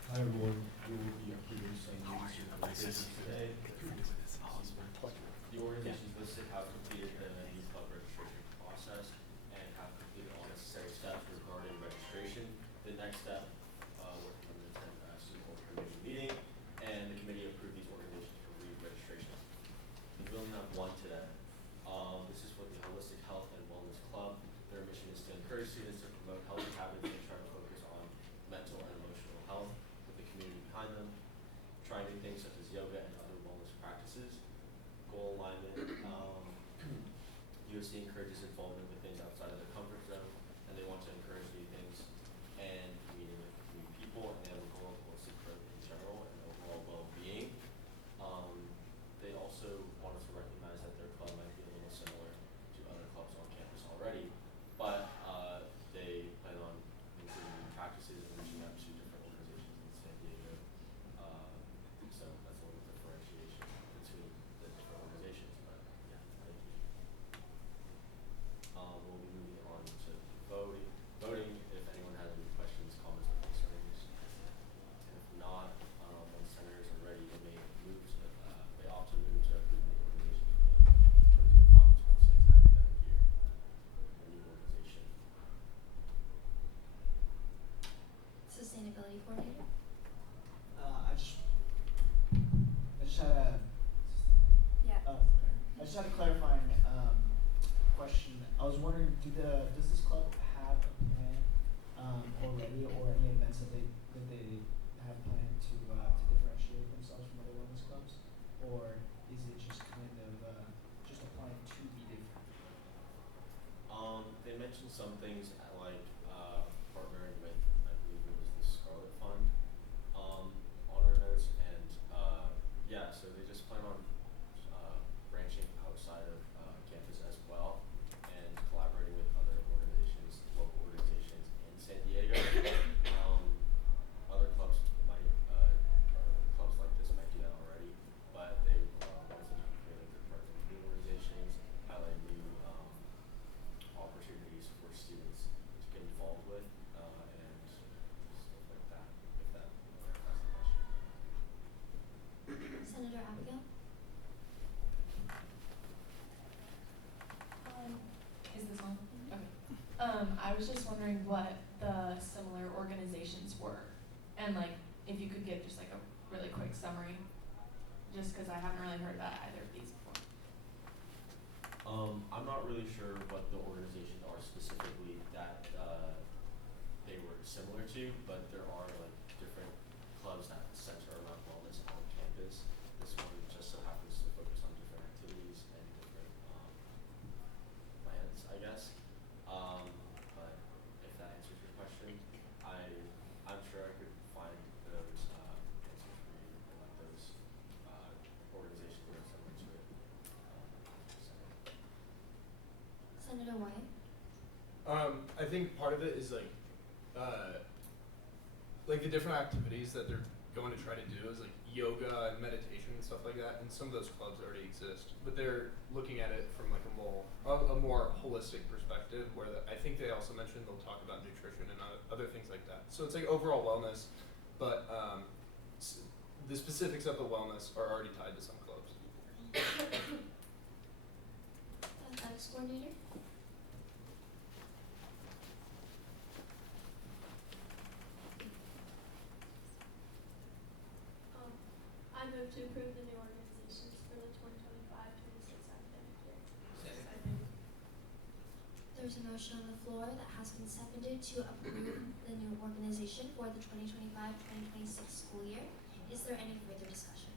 Hi everyone, we will be approving some new supervisions today. The organizations listed have completed the youth club registration process and have completed all necessary steps regarding registration. The next step, working on the student board committee meeting, and the committee approved these organizations for re-registration. We only have one today. This is with the Holistic Health and Wellness Club. Their mission is to encourage students to Mobility Coordinator. I just had a Yeah. I just had a clarifying question. I was wondering, does this club have a plan already, or any events that they have planned to differentiate themselves from other wellness clubs, or is it just kind of just a plan to be different? They mentioned some things like partnering with, I believe it was the Scarlet Fund, on our notes, and yeah, so they just plan on branching outside of campus as well, and collaborating with other organizations, local organizations in San Diego. Other clubs might, or clubs like this might do that already, but they want to be creative. They're partnering with new organizations, highlight new opportunities for students to get involved with, and stuff like that, if that clarifies the question. Senator Abigail. Is this on? Okay. I was just wondering what the similar organizations were, and like if you could give just like a really quick summary, just because I haven't really heard about either of these before. I'm not really sure what the organizations are specifically that they were similar to, but there are like different clubs that center around wellness on campus. This one just so happens to focus on different activities and different plans, I guess. But if that answers your question, I'm sure I could find those answers for you, and like those organizations that are similar to it. Senator White. I think part of it is like the different activities that they're going to try to do is like yoga and meditation and stuff like that, and some of those clubs already exist, but they're looking at it from like a more holistic perspective, where I think they also mentioned they'll talk about nutrition and other things like that. So it's like overall wellness, but the specifics of the wellness are already tied to some clubs. Athletics Coordinator. I move to approve the new organizations for the 2025-26 academic year. Second. There's a motion on the floor that has been seconded to approve the new organization for the 2025-2026 school year. Is there any further discussion?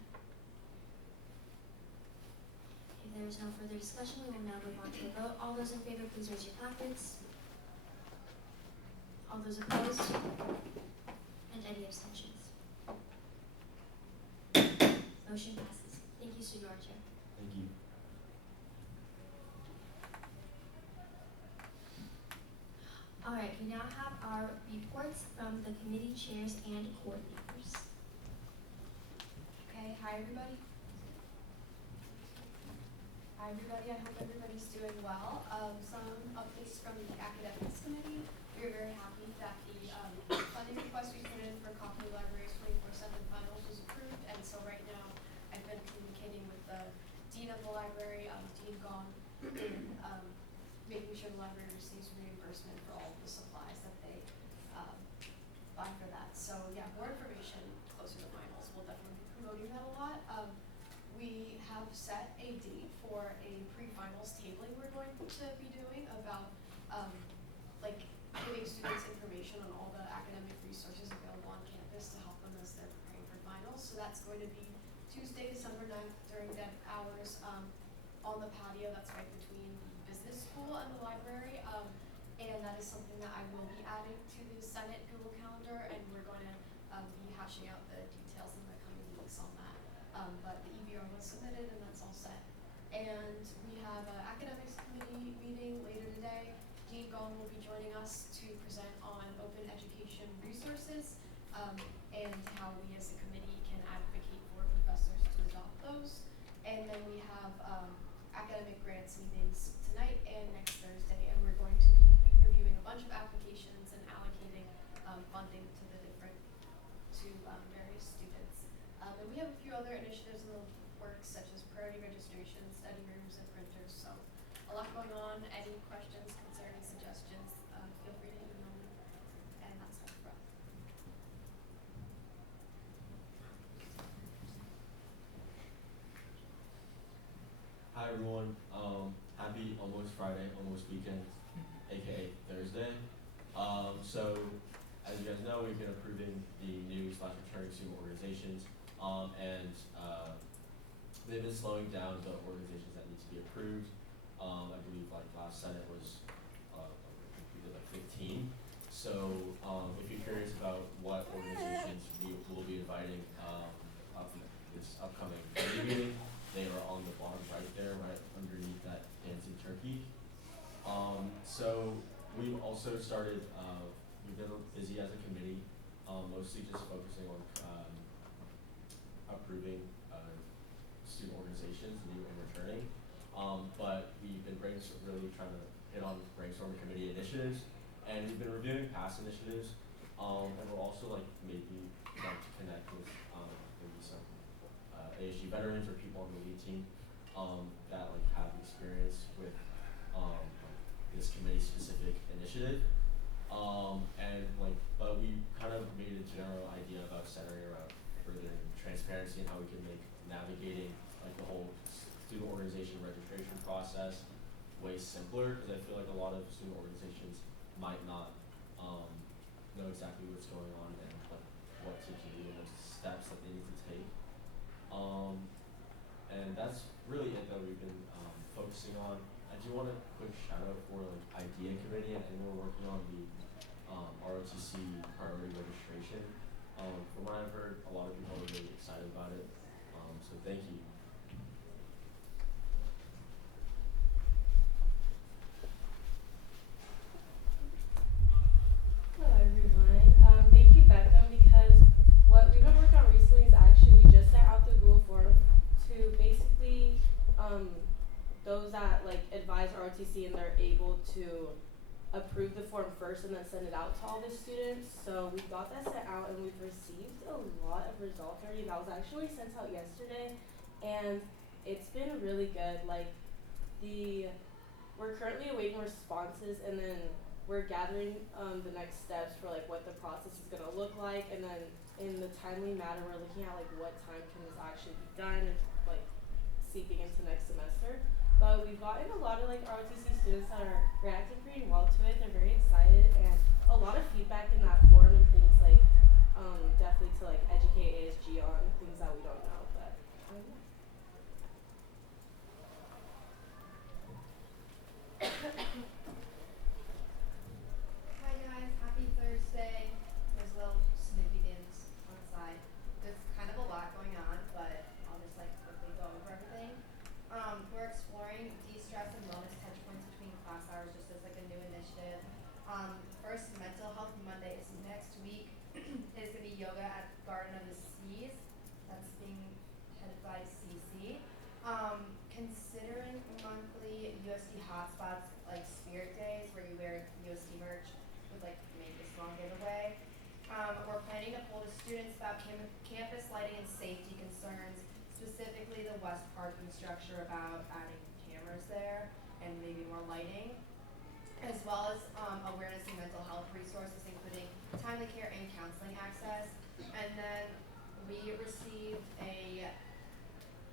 If there is no further discussion, we will now move on to a vote. All those in favor, please raise your placards. All those opposed? And any abstentions? Motion passes. Thank you, Student Chair. Thank you. All right, we now have our reports from the committee chairs and coordinators. Okay, hi everybody. Hi everybody, I hope everybody's doing well. Some updates from the academics committee. We are very happy that the funding request we put in for Copley Library's 24/7 finals was approved, and so right now I've been communicating with the dean of the library, Dean Gong, in making sure the library receives reimbursement for all of the supplies that they buy for that. So yeah, more information closer to finals. We'll definitely be promoting that a lot. We have set a date for a pre-finals tabling we're going to be doing about like giving students information on all the academic resources available on campus to help them as they're preparing for finals. So that's going to be Tuesday, December 9th during dead hours on the patio that's right between the business school and the library. And that is something that I will be adding to the Senate Google Calendar, and we're going to be hashing out the details in the coming weeks on that. But the EVR was submitted and that's all set. And we have an academics committee meeting later today. Dean Gong will be joining us to present on open education resources and how we as a committee can advocate for professors to adopt those. And then we have academic grants meetings tonight and next Thursday, and we're going to be reviewing a bunch of applications and allocating funding to the different various students. And we have a few other initiatives in the works, such as priority registration, study rooms, and printers. So a lot going on. Any questions, concerns, suggestions, feel free to email me. And that's all for us. everyone. Happy almost Friday, almost weekend, aka Thursday. So as you guys know, we've been approving the new / returning student organizations, and they've been slowing down the organizations that need to be approved. I believe like last Senate was we did like 15. So if you're curious about what organizations we will be inviting up this upcoming committee meeting, they are on the bottom right there, right underneath that dancing turkey. So we've also started, we've been busy as a committee, mostly just focusing on approving student organizations, new and returning. But we've been really trying to hit on brainstorming committee initiatives, and we've been reviewing past initiatives, and we're also like maybe like to connect with maybe some ASG veterans or people on the lead team that like have experience with this committee specific initiative. And like, but we kind of made a general idea about centering around further transparency and how we can make navigating like the whole student organization registration process way simpler, because I feel like a lot of student organizations might not know exactly what's going on and like what to do and what steps that they need to take. And that's really it that we've been focusing on. I do want a quick shout out for like Idea Committee, and we're working on the ROTC priority registration. From what I've heard, a lot of people are really excited about it. So thank you. Hello everyone. Thank you Beckham, because what we've been working on recently is actually we just sent out the Google form to basically those that like advise ROTC, and they're able to approve the form first and then send it out to all the students. So we got that sent out and we've received a lot of results already. That was actually sent out yesterday, and it's been really good. Like we're currently awaiting responses, and then we're gathering the next steps for like what the process is gonna look like, and then in the timely manner we're looking at like what time can this actually be done, and like seeping into next semester. But we've gotten a lot of like ROTC students that are reacting pretty well to it. They're very excited, and a lot of feedback in that form and things like definitely to like educate ASG on things that we don't know. But Hi guys, happy Thursday. There's a little Snoopy dance on the side. There's kind of a lot going on, but I'll just like quickly go over everything. We're exploring de-stress and wellness touch points between class hours just as like a new initiative. First, Mental Health Monday is next week. It's gonna be yoga at Garden of the Seas. That's being headed by CC. Considering monthly USD hotspots like Spirit Days, where you wear USD merch with like maybe a small giveaway. We're planning to poll the students about campus lighting and safety concerns, specifically the West parking structure, about adding cameras there and maybe more lighting, as well as awareness and mental health resources, including timely care and counseling access. And then we received a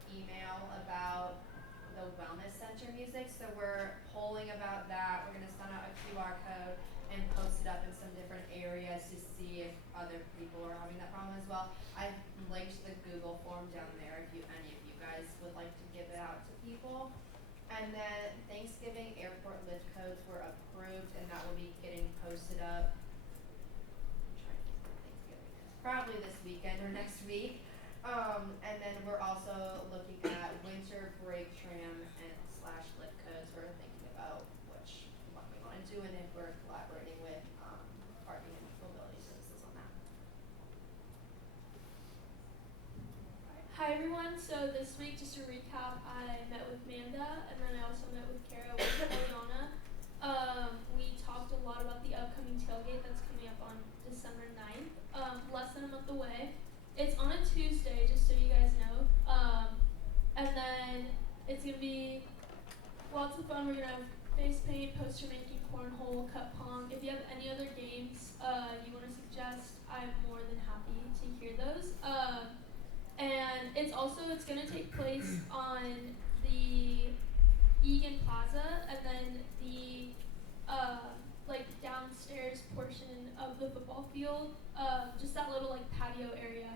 email about the wellness center music, so we're polling about that. We're gonna send out a QR code and post it up in some different areas to see if other people are having that problem as well. I've linked the Google form down there if any of you guys would like to give it out to people. And then Thanksgiving airport lift codes were approved, and that will be getting posted up. I'm trying to think when Thanksgiving is. Probably this weekend or next week. And then we're also looking at winter break tram and / lift codes. We're thinking about which one we want to do, and if we're collaborating with parking and mobility services on that. Hi everyone, so this week, just to recap, I met with Manda, and then I also met with Kara with Eliana. We talked a lot about the upcoming tailgate that's coming up on December 9th, less than a month away. It's on a Tuesday, just so you guys know. And then it's gonna be lots of fun. We're gonna have face paint, poster making, cornhole, cup pong. If you have any other games you wanna suggest, I'm more than happy to hear those. And it's gonna take place on the Egan Plaza, and then the like downstairs portion of the football field, just that little like patio area.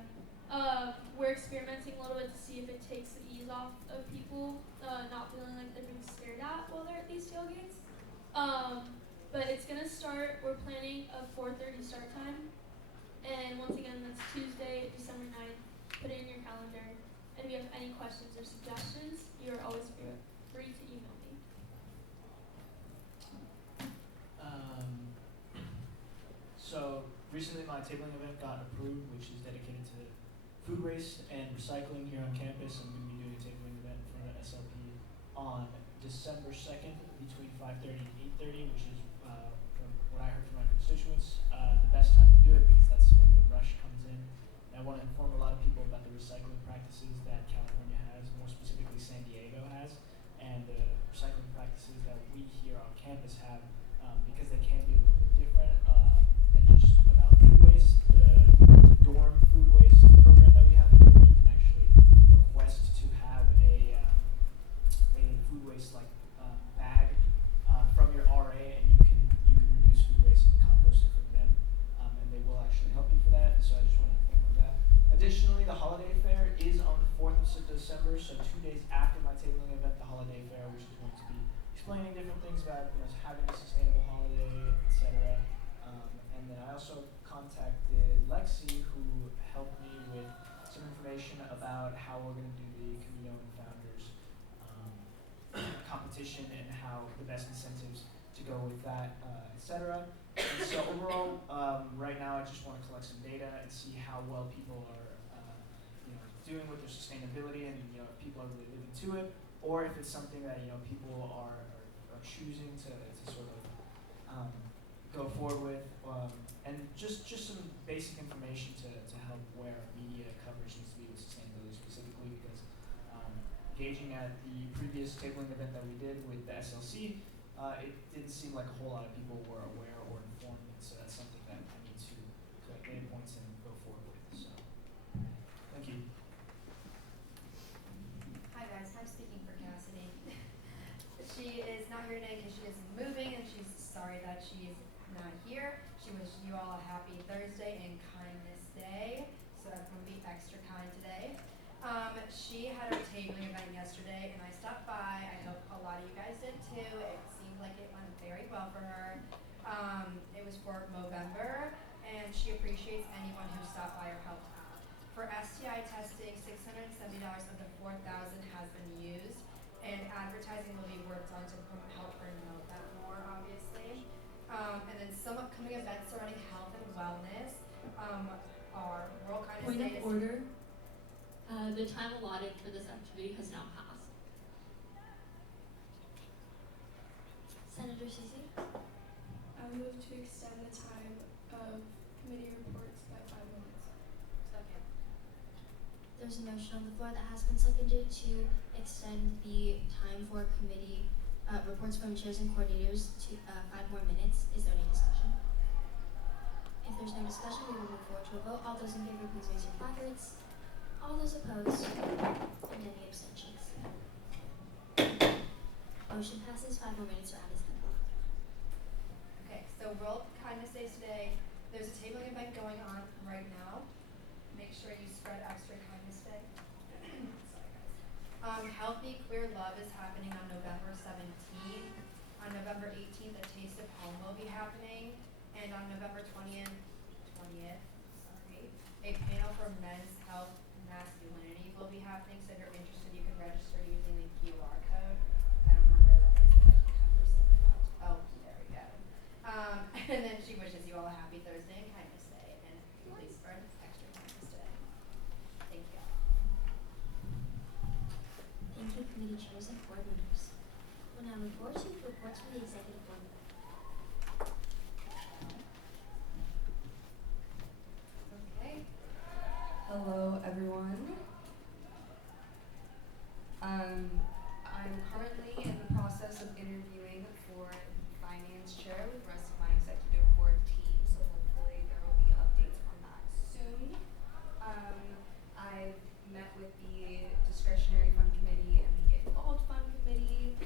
We're experimenting a little bit to see if it takes the ease off of people not feeling like they're being stared at while they're at these tailgates. But it's gonna start. We're planning a 4:30 start time, and once again, that's Tuesday, December 9th. Put it in your calendar. And if you have any questions or suggestions, you are always free to email me. So recently my tabling event got approved, which is dedicated to food waste and recycling here on campus. I'm going to be doing a tabling event for the SLP on December 2nd between 5:30 and 8:30, which is from what I heard from my constituents, the best time to do it because that's when the rush comes in. And I want to inform a lot of people about the recycling practices that California has, more specifically San Diego has, and the recycling practices that we here on campus have, because they can be a little bit different. And just about food waste, the dorm food waste program that we have here, where you can actually request to have a food waste like bag from your RA, and you can reduce food waste and compost it from them, and they will actually help you for that. So I just want to inform on that. Additionally, the holiday fair is on the 4th of December, so 2 days after my tabling event, the holiday fair, which is going to be explaining different things about having a sustainable holiday, etc. And then I also contacted Lexi, who helped me with some information about how we're going to do the Camino and Founders competition and how the best incentives to go with that, etc. And so overall, right now I just want to collect some data and see how well people are doing with their sustainability, and if people are really living to it, or if it's something that people are choosing to sort of go forward with, and just some basic information to help where media coverage needs to be with sustainability specifically, because gauging at the previous tabling event that we did with the SLC, it didn't seem like a whole lot of people were aware or informed, and so that's something that I need to collect data points and go forward with. So, thank you. Hi guys, I'm speaking for Cassidy. She is not here today because she is moving, and she's sorry that she's not here. She wishes you all a happy Thursday and Kindness Day, so I'm going to be extra kind today. She had her tabling event yesterday, and I stopped by. I hope a lot of you guys did too. It seemed like it went very well for her. It was for Movember, and she appreciates anyone who stopped by or helped out. For STI testing, $670 of the $4,000 has been used, and advertising will be worked on to help promote that more, obviously. And then some upcoming events surrounding health and wellness are World Kindness Point Day. of order. The time allotted for this activity has now passed. Senator Cici? I move to extend the time of committee reports by 5 minutes. Second. There's a motion on the floor that has been seconded to extend the time for committee reports from chairs and coordinators to 5 more minutes. Is there any discussion? If there's no discussion, we will move forward to a vote. All those in favor, please raise your placards. All those opposed, and any abstentions. Motion passes. 5 more minutes are added to the clock. Okay, so World Kindness Day today. There's a tabling event going on right now. Make sure you spread extra kindness day. Sorry guys. Healthy Queer Love is happening on November 17th. On November 18th, a Taste of Home will be happening. And on November 20th, a panel for men's health and masculinity will be happening. So if you're interested, you can register using the QR code. I don't know where that is, but I can cover something out. Oh, there we go. And then she wishes you all a happy Thursday and Kindness Day, and please spread extra kindness today. Thank you. Thank you, committee chairs and board members. We'll now move forward to reports from the executive board. Okay. Hello, everyone. I'm currently in the process of interviewing for the finance chair with the rest of my executive board team, so hopefully there will be updates on that soon. I've met with the discretionary fund committee and the get involved fund committee.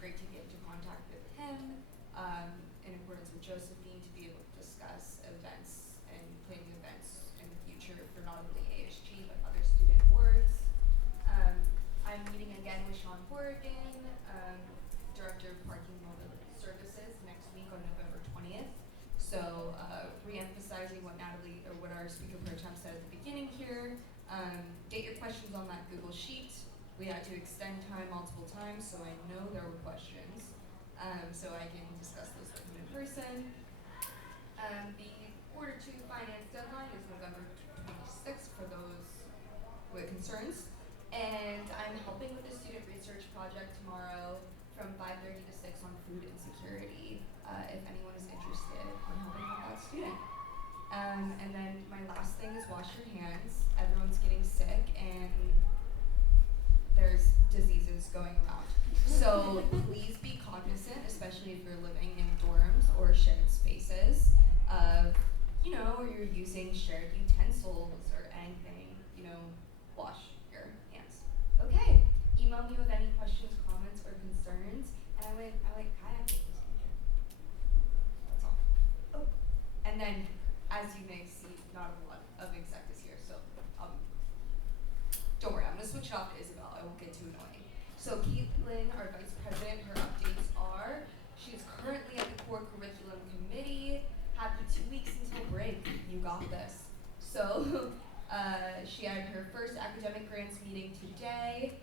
great to get into contact with him, in accordance with Josephine, to be able to discuss events and planning events in the future for not only ASG but other student boards. I'm meeting again with Sean Horrigan, Director of Parking Mobility Services, next week on November 20th. So, re-emphasizing what Natalie, or what our speaker pro tem said at the beginning here, get your questions on that Google Sheet. We had to extend time multiple times, so I know there were questions. So I can discuss those with him in person. The quarter 2 finance deadline is November 26th for those with concerns. And I'm helping with the student research project tomorrow from 5:30 to 6 on food insecurity, if anyone is interested in helping with that student. And then my last thing is wash your hands. Everyone's getting sick and there's diseases going around. So please be cognizant, especially if you're living in dorms or shared spaces, of, or you're using shared utensils or anything, wash your hands. Okay, email me with any questions, comments, or concerns. And I went kayaking this weekend. That's all. Oh, and then, as you may see, not a lot of exec is here, so don't worry, I'm gonna switch it off to Isabel. I won't get too annoying. So Caitlin, our vice president, her updates are she's currently at the core curriculum committee. Happy 2 weeks until break. You got this. So she had her first academic grants meeting today.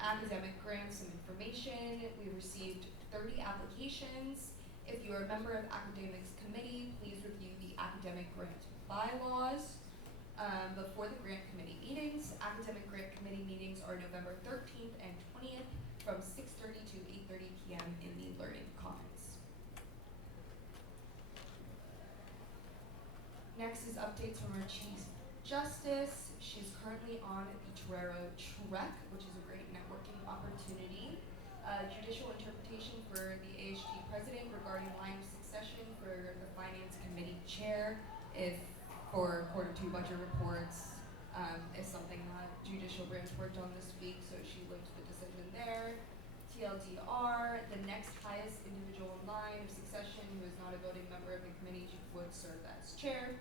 Academic grants, some information. We received 30 applications. If you are a member of academics committee, please review the academic grant bylaws. Before the grant committee meetings, academic grant committee meetings are November 13th and 20th from 6:30 to 8:30 p.m. in the Learning Commons. Next is updates from our Chief Justice. She's currently on the Torero Trek, which is a great networking opportunity. Judicial interpretation for the ASG president regarding line of succession for the finance committee chair. If for quarter 2 budget reports is something that judicial branch worked on this week, so she linked the decision there. TLDR, the next highest individual in line of succession who is not a voting member of the committee would serve as chair.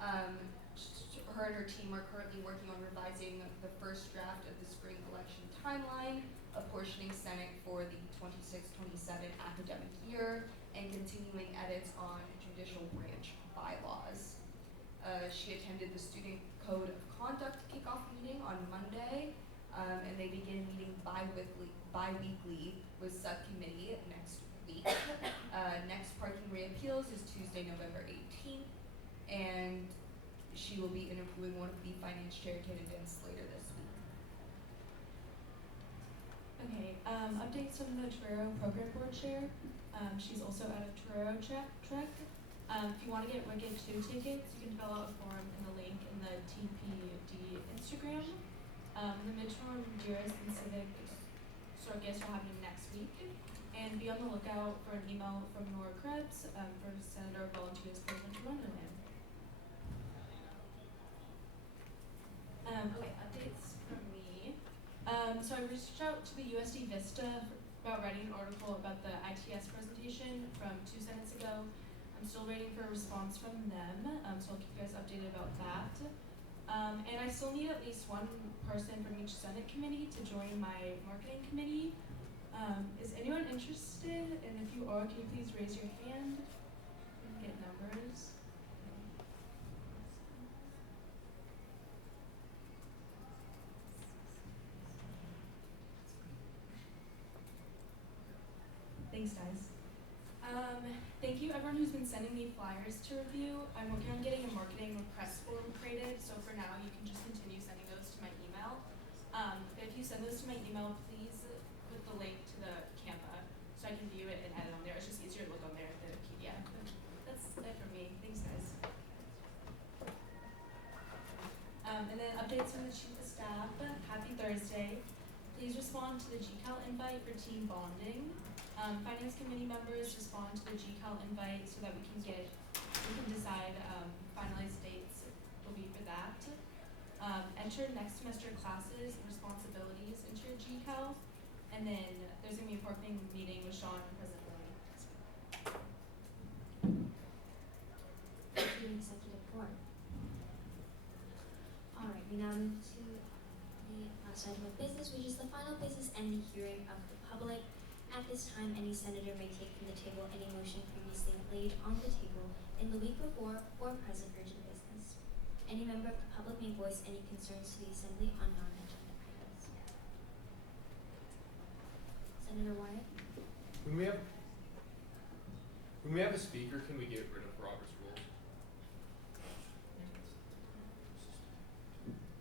Her and her team are currently working on revising the first draft of the spring election timeline, apportioning Senate for the 26-27 academic year, and continuing edits on judicial branch bylaws. She attended the Student Code of Conduct kickoff meeting on Monday, and they begin meeting bi-weekly with subcommittee next week. Next parking reappeals is Tuesday, November 18th, and she will be interviewing one of the finance chair candidates later this week. Okay, updates from the Torero program board chair. She's also at a Torero Trek. If you want to get Wicked 2 tickets, you can fill out a form in the link in the TPD Instagram. The midterm Dearest and Civic Circus are happening next week. And be on the lookout for an email from Nora Krebs for Senator Volunteers President Wonderland. Okay, updates from me. So I reached out to the USD Vista about writing an article about the ITS presentation from 2 Senates ago. I'm still waiting for a response from them, so I'll keep you guys updated about that. And I still need at least one person from each Senate committee to join my marketing committee. Is anyone interested? And if you are, can you please raise your hand and get numbers? Thanks, guys. Thank you everyone who's been sending me flyers to review. I'm working on getting a marketing request form created, so for now you can just continue sending those to my email. But if you send those to my email, please put the link to the Canva so I can view it and edit on there. It's just easier to look on there than a PDF. That's it for me. Thanks, guys. And then updates from the Chief of Staff. Happy Thursday. Please respond to the GCAL invite for team bonding. Finance committee members respond to the GCAL invite so that we can decide finalized dates will be for that. Enter next semester classes and responsibilities into your GCAL, and and then there's gonna be a working meeting with Sean and President Lilly. To executive board. Alright, we now move to the last item of business, which is the final business and the hearing of the public. At this time, any senator may take from the table any motion previously laid on the table in the week before or present urgent business. Any member of the public may voice any concerns to the assembly on non-agenda items. Senator Wyatt? When we have a speaker, can we get rid of Robert's rules?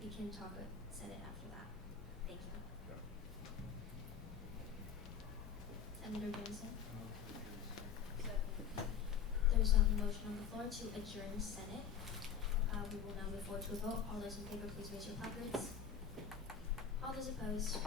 We can talk with Senate after that. Thank you. Senator Benson? There's a motion on the floor to adjourn Senate. We will now move forward to a vote. All those in favor, please raise your placards. All those opposed?